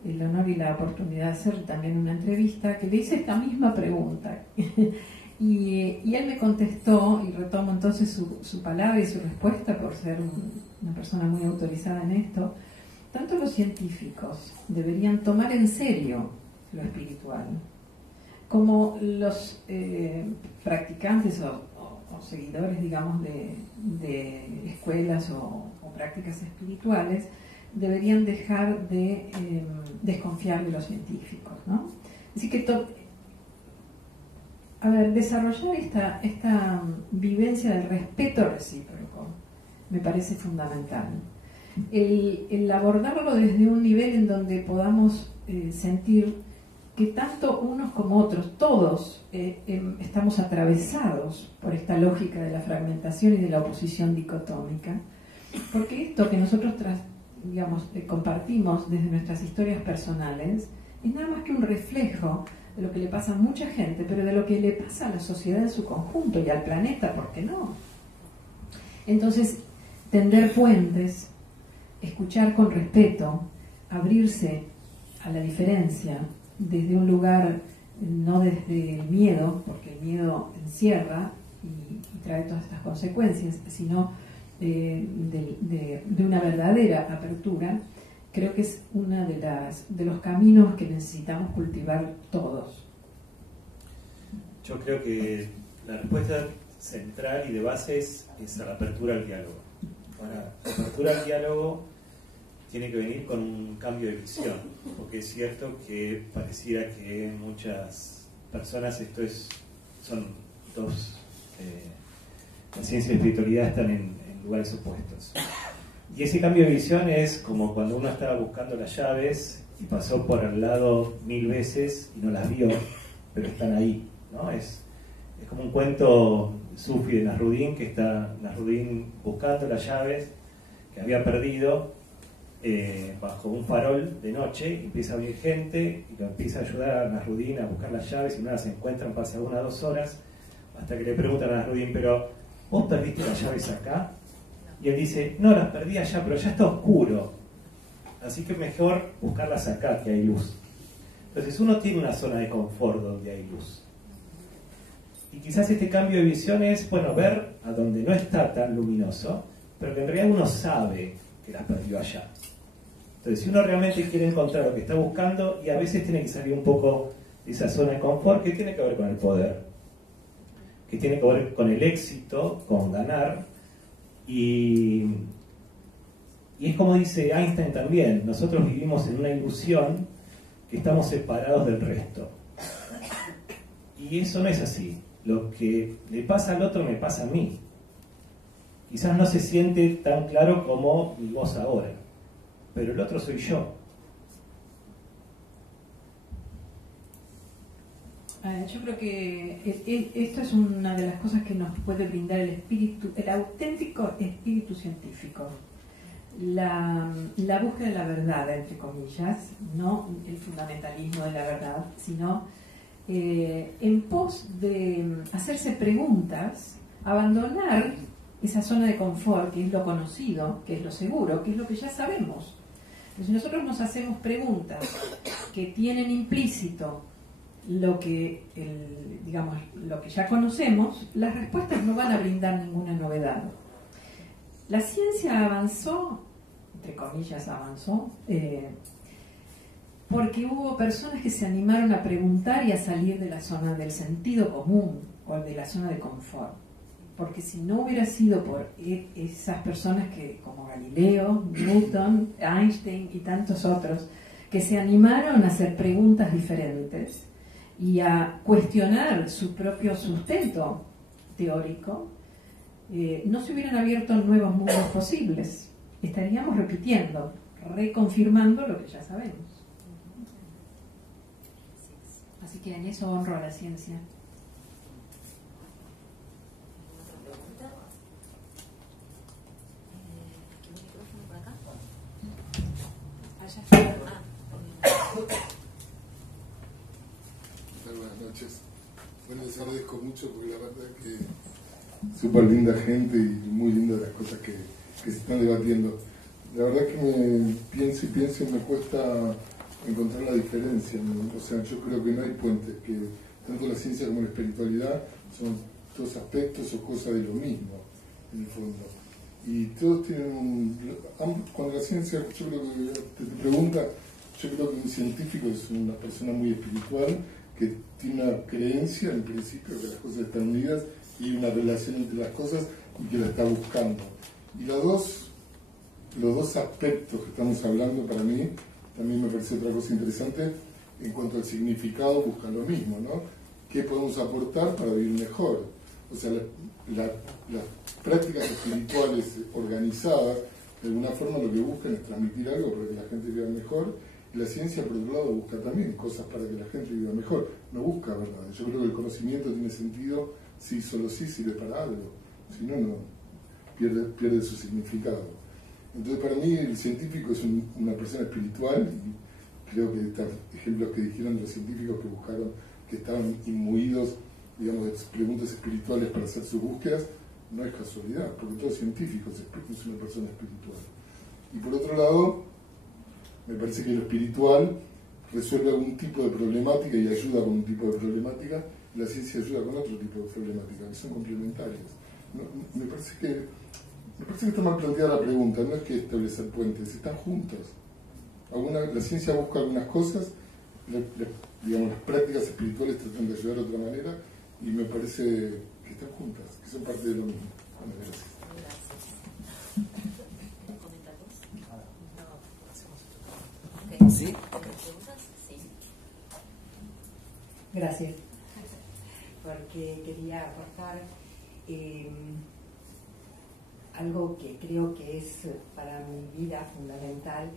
el honor y la oportunidad de hacer también una entrevista, que le hice esta misma pregunta. y él me contestó, y retomo entonces su palabra y su respuesta por ser una persona muy autorizada en esto: tanto los científicos deberían tomar en serio lo espiritual, como los practicantes o seguidores, digamos, de escuelas o prácticas espirituales deberían dejar de desconfiar de los científicos, ¿no? Así que desarrollar esta vivencia del respeto recíproco me parece fundamental. El abordarlo desde un nivel en donde podamos sentir que tanto unos como otros, todos estamos atravesados por esta lógica de la fragmentación y de la oposición dicotómica, porque esto que nosotros compartimos desde nuestras historias personales es nada más que un reflejo de lo que le pasa a mucha gente, pero de lo que le pasa a la sociedad en su conjunto y al planeta, ¿por qué no? Entonces, tender puentes, escuchar con respeto, abrirse a la diferencia, desde un lugar, no desde el miedo, porque el miedo encierra y trae todas estas consecuencias, sino de una verdadera apertura, creo que es uno de los caminos que necesitamos cultivar todos. Yo creo que la respuesta central y de base es la apertura al diálogo. Ahora, la apertura al diálogo tiene que venir con un cambio de visión, porque es cierto que pareciera que muchas personas son dos, la ciencia y la espiritualidad están en lugares opuestos. Y ese cambio de visión es como cuando uno estaba buscando las llaves y pasó por al lado 1000 veces y no las vio, pero están ahí, ¿no? Es como un cuento sufi de Nasruddin, que está Nasruddin buscando las llaves que había perdido bajo un farol de noche, empieza a venir gente y lo empieza a ayudar a Nasruddin a buscar las llaves, y no las encuentran, pasa 1 o 2 horas, hasta que le preguntan a Nasruddin, pero ¿vos perdiste las llaves acá? Y él dice, no, las perdí allá, pero ya está oscuro, así que mejor buscarlas acá, que hay luz. Entonces uno tiene una zona de confort donde hay luz, y quizás este cambio de visión es, bueno, ver a donde no está tan luminoso, pero que en realidad uno sabe que las perdió allá. Entonces, si uno realmente quiere encontrar lo que está buscando, y a veces tiene que salir un poco de esa zona de confort, que tiene que ver con el poder, que tiene que ver con el éxito, con ganar, y es como dice Einstein también, nosotros vivimos en una ilusión que estamos separados del resto. Y eso no es así. Lo que le pasa al otro me pasa a mí. Quizás no se siente tan claro como mi voz ahora, pero el otro soy yo. Yo creo que esto es una de las cosas que nos puede brindar el auténtico espíritu científico. La búsqueda de la verdad, entre comillas, no el fundamentalismo de la verdad, sino en pos de hacerse preguntas, abandonar esa zona de confort, que es lo conocido, que es lo seguro, que es lo que ya sabemos. Entonces, si nosotros nos hacemos preguntas que tienen implícito lo que lo que ya conocemos, las respuestas no van a brindar ninguna novedad. La ciencia avanzó, entre comillas avanzó, porque hubo personas que se animaron a preguntar y a salir de la zona del sentido común o de la zona de confort. Porque si no hubiera sido por esas personas que, como Galileo, Newton, Einstein y tantos otros, que se animaron a hacer preguntas diferentes y a cuestionar su propio sustento teórico, no se hubieran abierto nuevos mundos posibles. Estaríamos repitiendo, reconfirmando lo que ya sabemos. Así que en eso honro a la ciencia. Buenas noches. Bueno, les agradezco mucho porque la verdad es que súper linda gente y muy lindas las cosas que se están debatiendo. La verdad es que me pienso y me cuesta encontrar la diferencia, ¿no? O sea, yo creo que no hay puentes, que tanto la ciencia como la espiritualidad son dos aspectos o cosas de lo mismo, en el fondo. Y todos tienen cuando la ciencia, yo creo que te pregunta, yo creo que un científico es una persona muy espiritual que tiene una creencia en principio que las cosas están unidas y una relación entre las cosas y que la está buscando. Y los dos aspectos que estamos hablando, para mí también me parece otra cosa interesante en cuanto al significado, buscan lo mismo, ¿no? ¿Qué podemos aportar para vivir mejor? O sea, las prácticas espirituales organizadas, de alguna forma lo que buscan es transmitir algo para que la gente viva mejor, y la ciencia, por otro lado, busca también cosas para que la gente viva mejor. No busca verdad. Yo creo que el conocimiento tiene sentido si solo sí sirve para algo, si no, no pierde su significado. Entonces, para mí, el científico es una persona espiritual, y creo que estos ejemplos que dijeron los científicos que buscaron, que estaban imbuidos, digamos, de preguntas espirituales para hacer sus búsquedas, no es casualidad, porque todo científico es una persona espiritual. Y por otro lado, me parece que lo espiritual resuelve algún tipo de problemática y ayuda con un tipo de problemática, y la ciencia ayuda con otro tipo de problemática, que son complementarias. Me parece que está mal planteada la pregunta, no es que establecer puentes, están juntos. La ciencia busca algunas cosas, digamos, las prácticas espirituales tratan de ayudar de otra manera, y me parece que están juntas, que son parte de lo mismo. Bueno, gracias. ¿Sí? Okay. Gracias. Porque quería aportar algo que creo que es para mi vida fundamental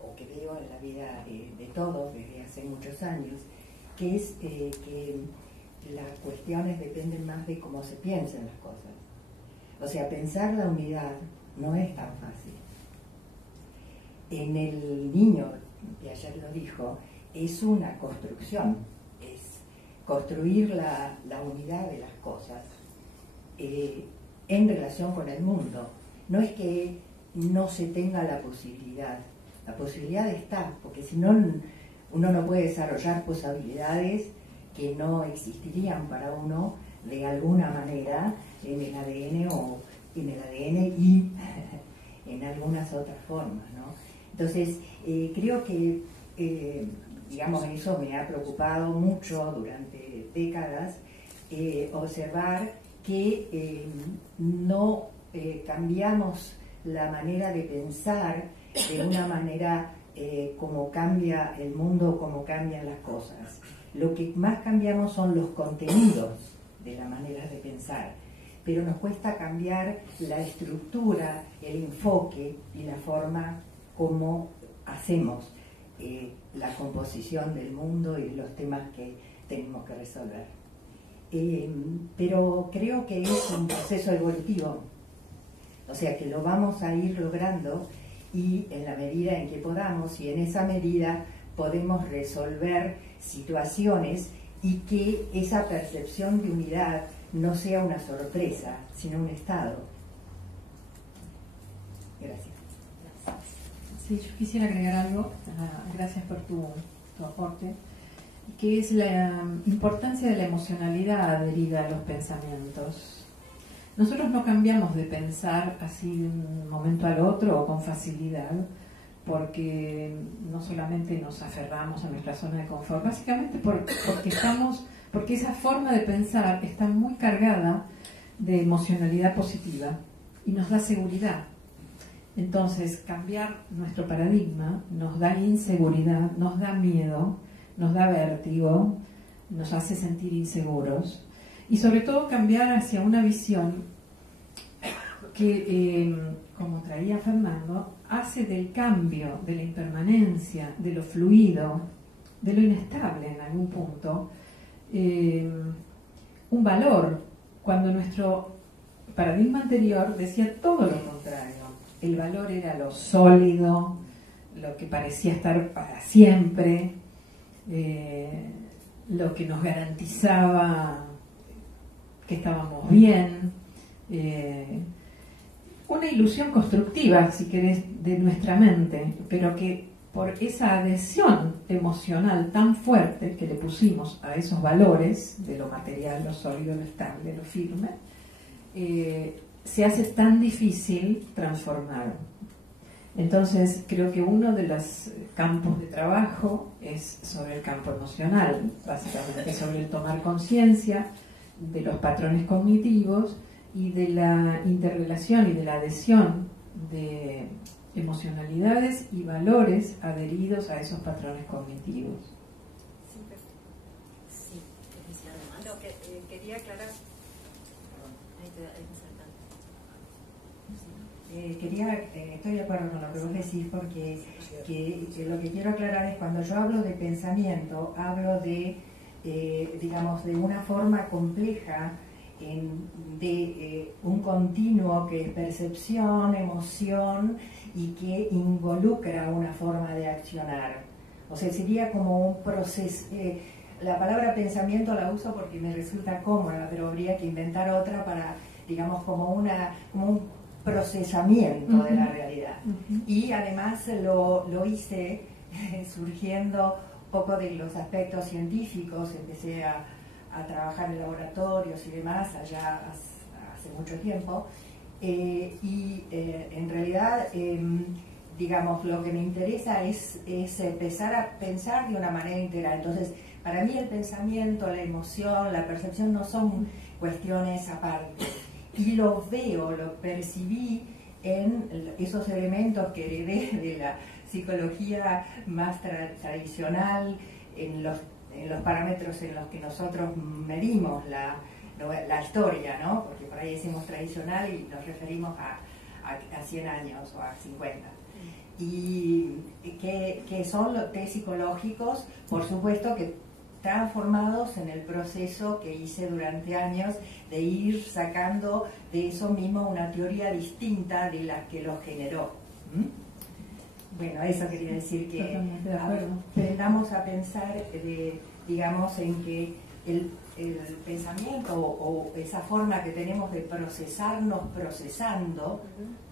o que veo en la vida de todos desde hace muchos años, que es que las cuestiones dependen más de cómo se piensan las cosas. O sea, pensar la unidad no es tan fácil. En el niño, que ayer lo dijo, es una construcción, es construir la unidad de las cosas en relación con el mundo. No es que no se tenga la posibilidad está, porque si no, uno no puede desarrollar posibilidades que no existirían para uno de alguna manera en el ADN o en el ADN y en algunas otras formas, ¿no? Entonces, creo que, digamos, eso me ha preocupado mucho durante décadas, observar que no cambiamos la manera de pensar de una manera como cambia el mundo, como cambian las cosas. Lo que más cambiamos son los contenidos de la manera de pensar, pero nos cuesta cambiar la estructura, el enfoque y la forma como hacemos la composición del mundo y los temas que tenemos que resolver. Pero creo que es un proceso evolutivo, o sea que lo vamos a ir logrando, y en la medida en que podamos, y en esa medida podemos resolver situaciones y que esa percepción de unidad no sea una sorpresa, sino un estado. Gracias. Sí, yo quisiera agregar algo, gracias por tu aporte, que es la importancia de la emocionalidad adherida a los pensamientos. Nosotros no cambiamos de pensar así de un momento al otro o con facilidad, porque no solamente nos aferramos a nuestra zona de confort, básicamente porque esa forma de pensar está muy cargada de emocionalidad positiva y nos da seguridad. Entonces, cambiar nuestro paradigma nos da inseguridad, nos da miedo, nos da vértigo, nos hace sentir inseguros, y sobre todo cambiar hacia una visión que, como traía Fernando, hace del cambio, de la impermanencia, de lo fluido, de lo inestable en algún punto, un valor, cuando nuestro paradigma anterior decía todo lo contrario. El valor era lo sólido, lo que parecía estar para siempre, lo que nos garantizaba que estábamos bien, una ilusión constructiva, si querés, de nuestra mente, pero que por esa adhesión emocional tan fuerte que le pusimos a esos valores de lo material, lo sólido, lo estable, lo firme, se hace tan difícil transformar. Entonces creo que uno de los campos de trabajo es sobre el campo emocional, básicamente sobre el tomar conciencia de los patrones cognitivos y de la interrelación y de la adhesión de emocionalidades y valores adheridos a esos patrones cognitivos. Sí, no, quería aclarar. Estoy de acuerdo con lo que vos decís, porque lo que quiero aclarar es cuando yo hablo de pensamiento, hablo de, digamos, de una forma compleja, de un continuo que es percepción, emoción y que involucra una forma de accionar. O sea, sería como un proceso. La palabra pensamiento la uso porque me resulta cómoda, pero habría que inventar otra para, digamos, como un procesamiento de la realidad. Y además lo hice surgiendo un poco de los aspectos científicos. Empecé a trabajar en laboratorios y demás allá hace mucho tiempo, y en realidad, digamos, lo que me interesa es empezar a pensar de una manera integral. Entonces, para mí el pensamiento, la emoción, la percepción no son cuestiones aparte, y lo veo, lo percibí en esos elementos que heredé de la psicología más tradicional, en los parámetros en los que nosotros medimos la historia, ¿no? Porque por ahí decimos tradicional y nos referimos a 100 años o a 50. Y que son los test psicológicos, por supuesto, que transformados en el proceso que hice durante años de ir sacando de eso mismo una teoría distinta de la que lo generó. Bueno, eso quería decir, que aprendamos a pensar, digamos, en que el pensamiento o esa forma que tenemos de procesarnos procesando,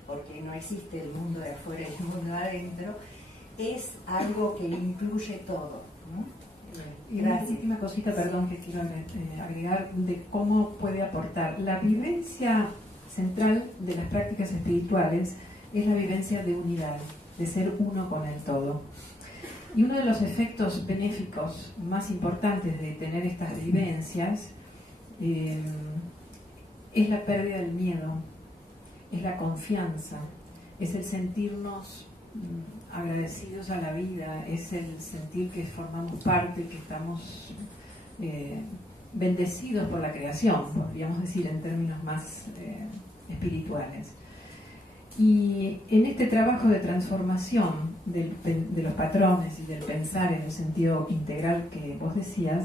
porque no existe el mundo de afuera y el mundo de adentro, es algo que incluye todo. Y una última cosita, perdón, que quiero agregar de cómo puede aportar. La vivencia central de las prácticas espirituales es la vivencia de unidad, de ser uno con el todo. Y uno de los efectos benéficos más importantes de tener estas vivencias es la pérdida del miedo, es la confianza, es el sentirnos agradecidos a la vida, es el sentir que formamos parte, que estamos bendecidos por la creación, podríamos decir en términos más espirituales. Y en este trabajo de transformación de los patrones y del pensar en el sentido integral que vos decías,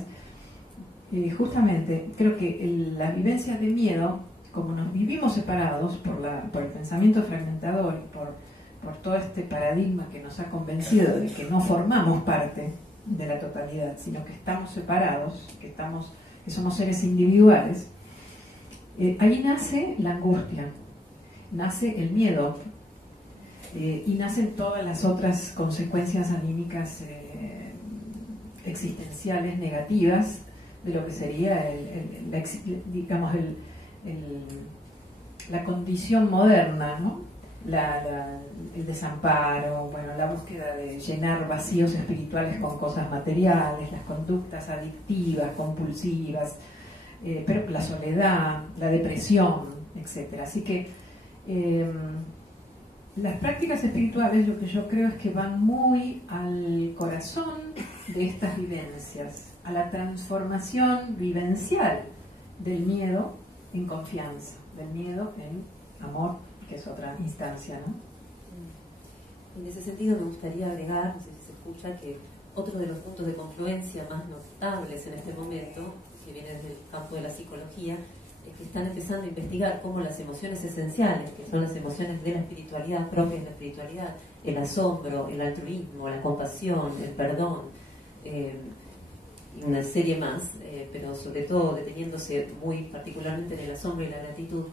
justamente creo que la vivencia de miedo, como nos vivimos separados por el pensamiento fragmentador y por todo este paradigma que nos ha convencido de que no formamos parte de la totalidad, sino que estamos separados, que somos seres individuales, ahí nace la angustia, nace el miedo y nacen todas las otras consecuencias anímicas existenciales negativas de lo que sería la condición moderna, ¿no? El desamparo, bueno, la búsqueda de llenar vacíos espirituales con cosas materiales, las conductas adictivas, compulsivas, pero la soledad, la depresión, etc. Así que las prácticas espirituales, lo que yo creo es que van muy al corazón de estas vivencias, a la transformación vivencial del miedo en confianza, del miedo en amor, que es otra instancia, ¿no? En ese sentido me gustaría agregar, no sé si se escucha, que otro de los puntos de confluencia más notables en este momento, que viene desde el campo de la psicología, es que están empezando a investigar cómo las emociones esenciales, que son las emociones de la espiritualidad, propias de la espiritualidad, el asombro, el altruismo, la compasión, el perdón, y una serie más, pero sobre todo deteniéndose muy particularmente en el asombro y la gratitud.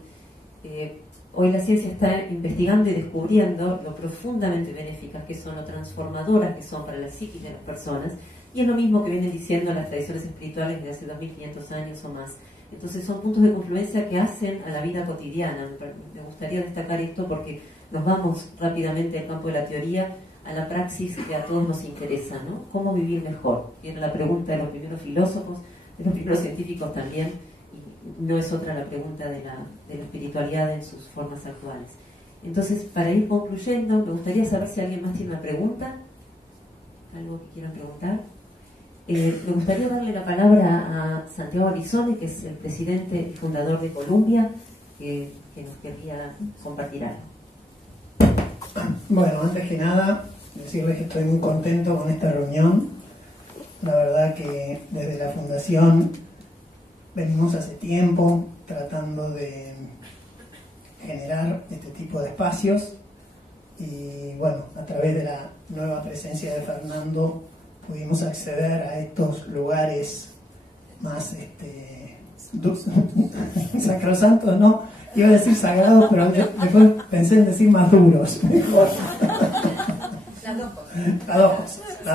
Hoy la ciencia está investigando y descubriendo lo profundamente benéficas que son, lo transformadoras que son para la psiquis de las personas, y es lo mismo que vienen diciendo las tradiciones espirituales de hace 2500 años o más. Entonces son puntos de confluencia que hacen a la vida cotidiana. Me gustaría destacar esto porque nos vamos rápidamente del campo de la teoría a la praxis que a todos nos interesa, ¿no? ¿Cómo vivir mejor? Y era la pregunta de los primeros filósofos, de los primeros científicos también, y no es otra la pregunta de la espiritualidad en sus formas actuales. Entonces, para ir concluyendo, me gustaría saber si alguien más tiene una pregunta, algo que quieran preguntar. Me gustaría darle la palabra a Santiago Arizone, que es el presidente y fundador de Columbia, que nos querría compartir algo. Bueno, antes que nada, decirles que estoy muy contento con esta reunión. La verdad que desde la Fundación venimos hace tiempo tratando de generar este tipo de espacios y bueno, a través de la nueva presencia de Fernando pudimos acceder a estos lugares más sacrosantos, no, iba a decir sagrados, pero después pensé en decir más duros, mejor. Las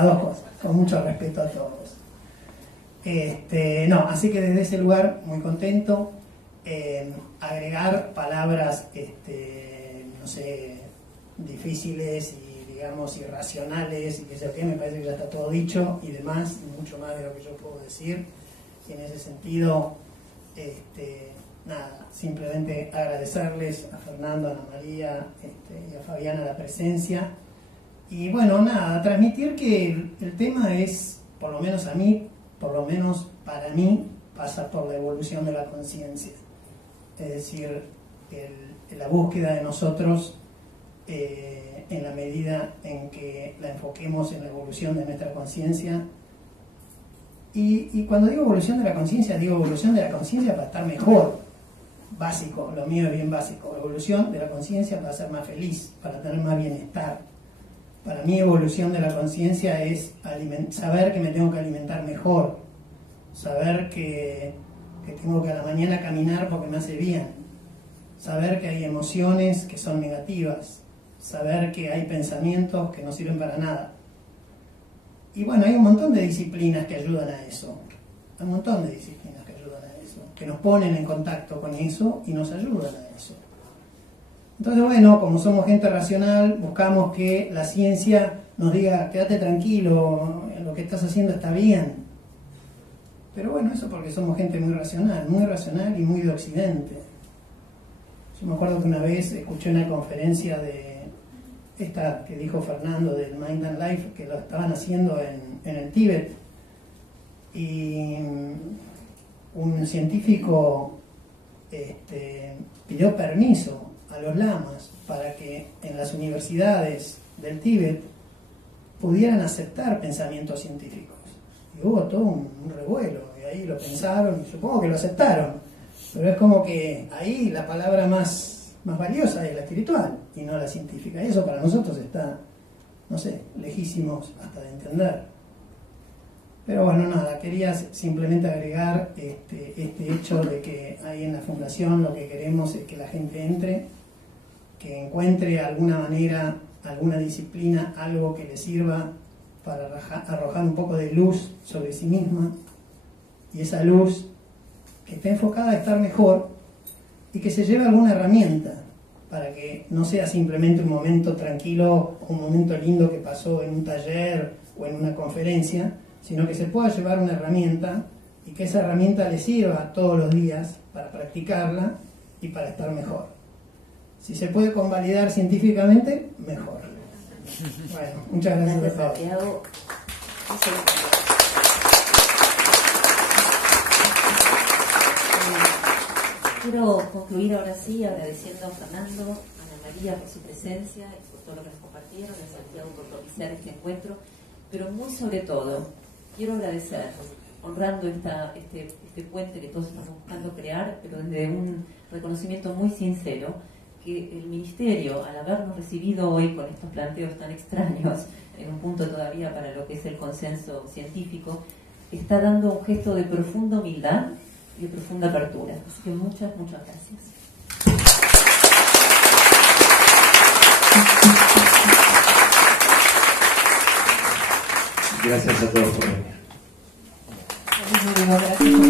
dos cosas, con mucho respeto a todos. Así que desde ese lugar muy contento. Agregar palabras, no sé, difíciles y digamos irracionales y que sé qué, me parece que ya está todo dicho y demás, y mucho más de lo que yo puedo decir. Y en ese sentido, nada, simplemente agradecerles a Fernando, a Ana María y a Fabiana la presencia. Y bueno, nada, transmitir que el tema es, por lo menos a mí, por lo menos para mí, pasa por la evolución de la conciencia. Es decir, la búsqueda de nosotros en la medida en que la enfoquemos en la evolución de nuestra conciencia. Y cuando digo evolución de la conciencia, digo evolución de la conciencia para estar mejor. Básico, lo mío es bien básico. Evolución de la conciencia para ser más feliz, para tener más bienestar. Para mí evolución de la conciencia es saber que me tengo que alimentar mejor, saber que tengo que a la mañana caminar porque me hace bien, saber que hay emociones que son negativas, saber que hay pensamientos que no sirven para nada. Y bueno, hay un montón de disciplinas que ayudan a eso, hay un montón de disciplinas que ayudan a eso, que nos ponen en contacto con eso y nos ayudan a eso. Entonces, bueno, como somos gente racional, buscamos que la ciencia nos diga, quédate tranquilo, lo que estás haciendo está bien. Pero bueno, eso porque somos gente muy racional y muy de Occidente. Yo me acuerdo que una vez escuché una conferencia esta que dijo Fernando del Mind and Life, que lo estaban haciendo en el Tíbet, y un científico pidió permiso a los lamas para que en las universidades del Tíbet pudieran aceptar pensamientos científicos. Y hubo todo un revuelo, y ahí lo pensaron, y supongo que lo aceptaron, pero es como que ahí la palabra más valiosa es la espiritual y no la científica, y eso para nosotros está, no sé, lejísimos hasta de entender. Pero bueno, nada, quería simplemente agregar este hecho de que ahí en la fundación lo que queremos es que la gente entre, que encuentre alguna manera, alguna disciplina, algo que le sirva para arrojar un poco de luz sobre sí misma, y esa luz que esté enfocada a estar mejor, y que se lleve alguna herramienta para que no sea simplemente un momento tranquilo o un momento lindo que pasó en un taller o en una conferencia, sino que se pueda llevar una herramienta y que esa herramienta le sirva todos los días para practicarla y para estar mejor. Si se puede convalidar científicamente, mejor. Bueno, muchas gracias a todos. Quiero concluir ahora sí agradeciendo a Fernando, a Ana María por su presencia y por todo lo que nos compartieron, a Santiago por propiciar este encuentro, pero muy sobre todo quiero agradecer, honrando este puente que todos estamos buscando crear, pero desde un reconocimiento muy sincero, que el Ministerio, al habernos recibido hoy con estos planteos tan extraños, en un punto todavía para lo que es el consenso científico, está dando un gesto de profunda humildad y de profunda apertura. Así que muchas gracias. Gracias a todos por venir. Gracias por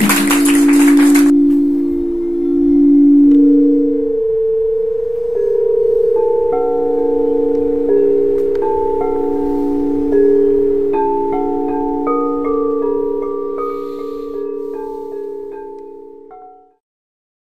venir.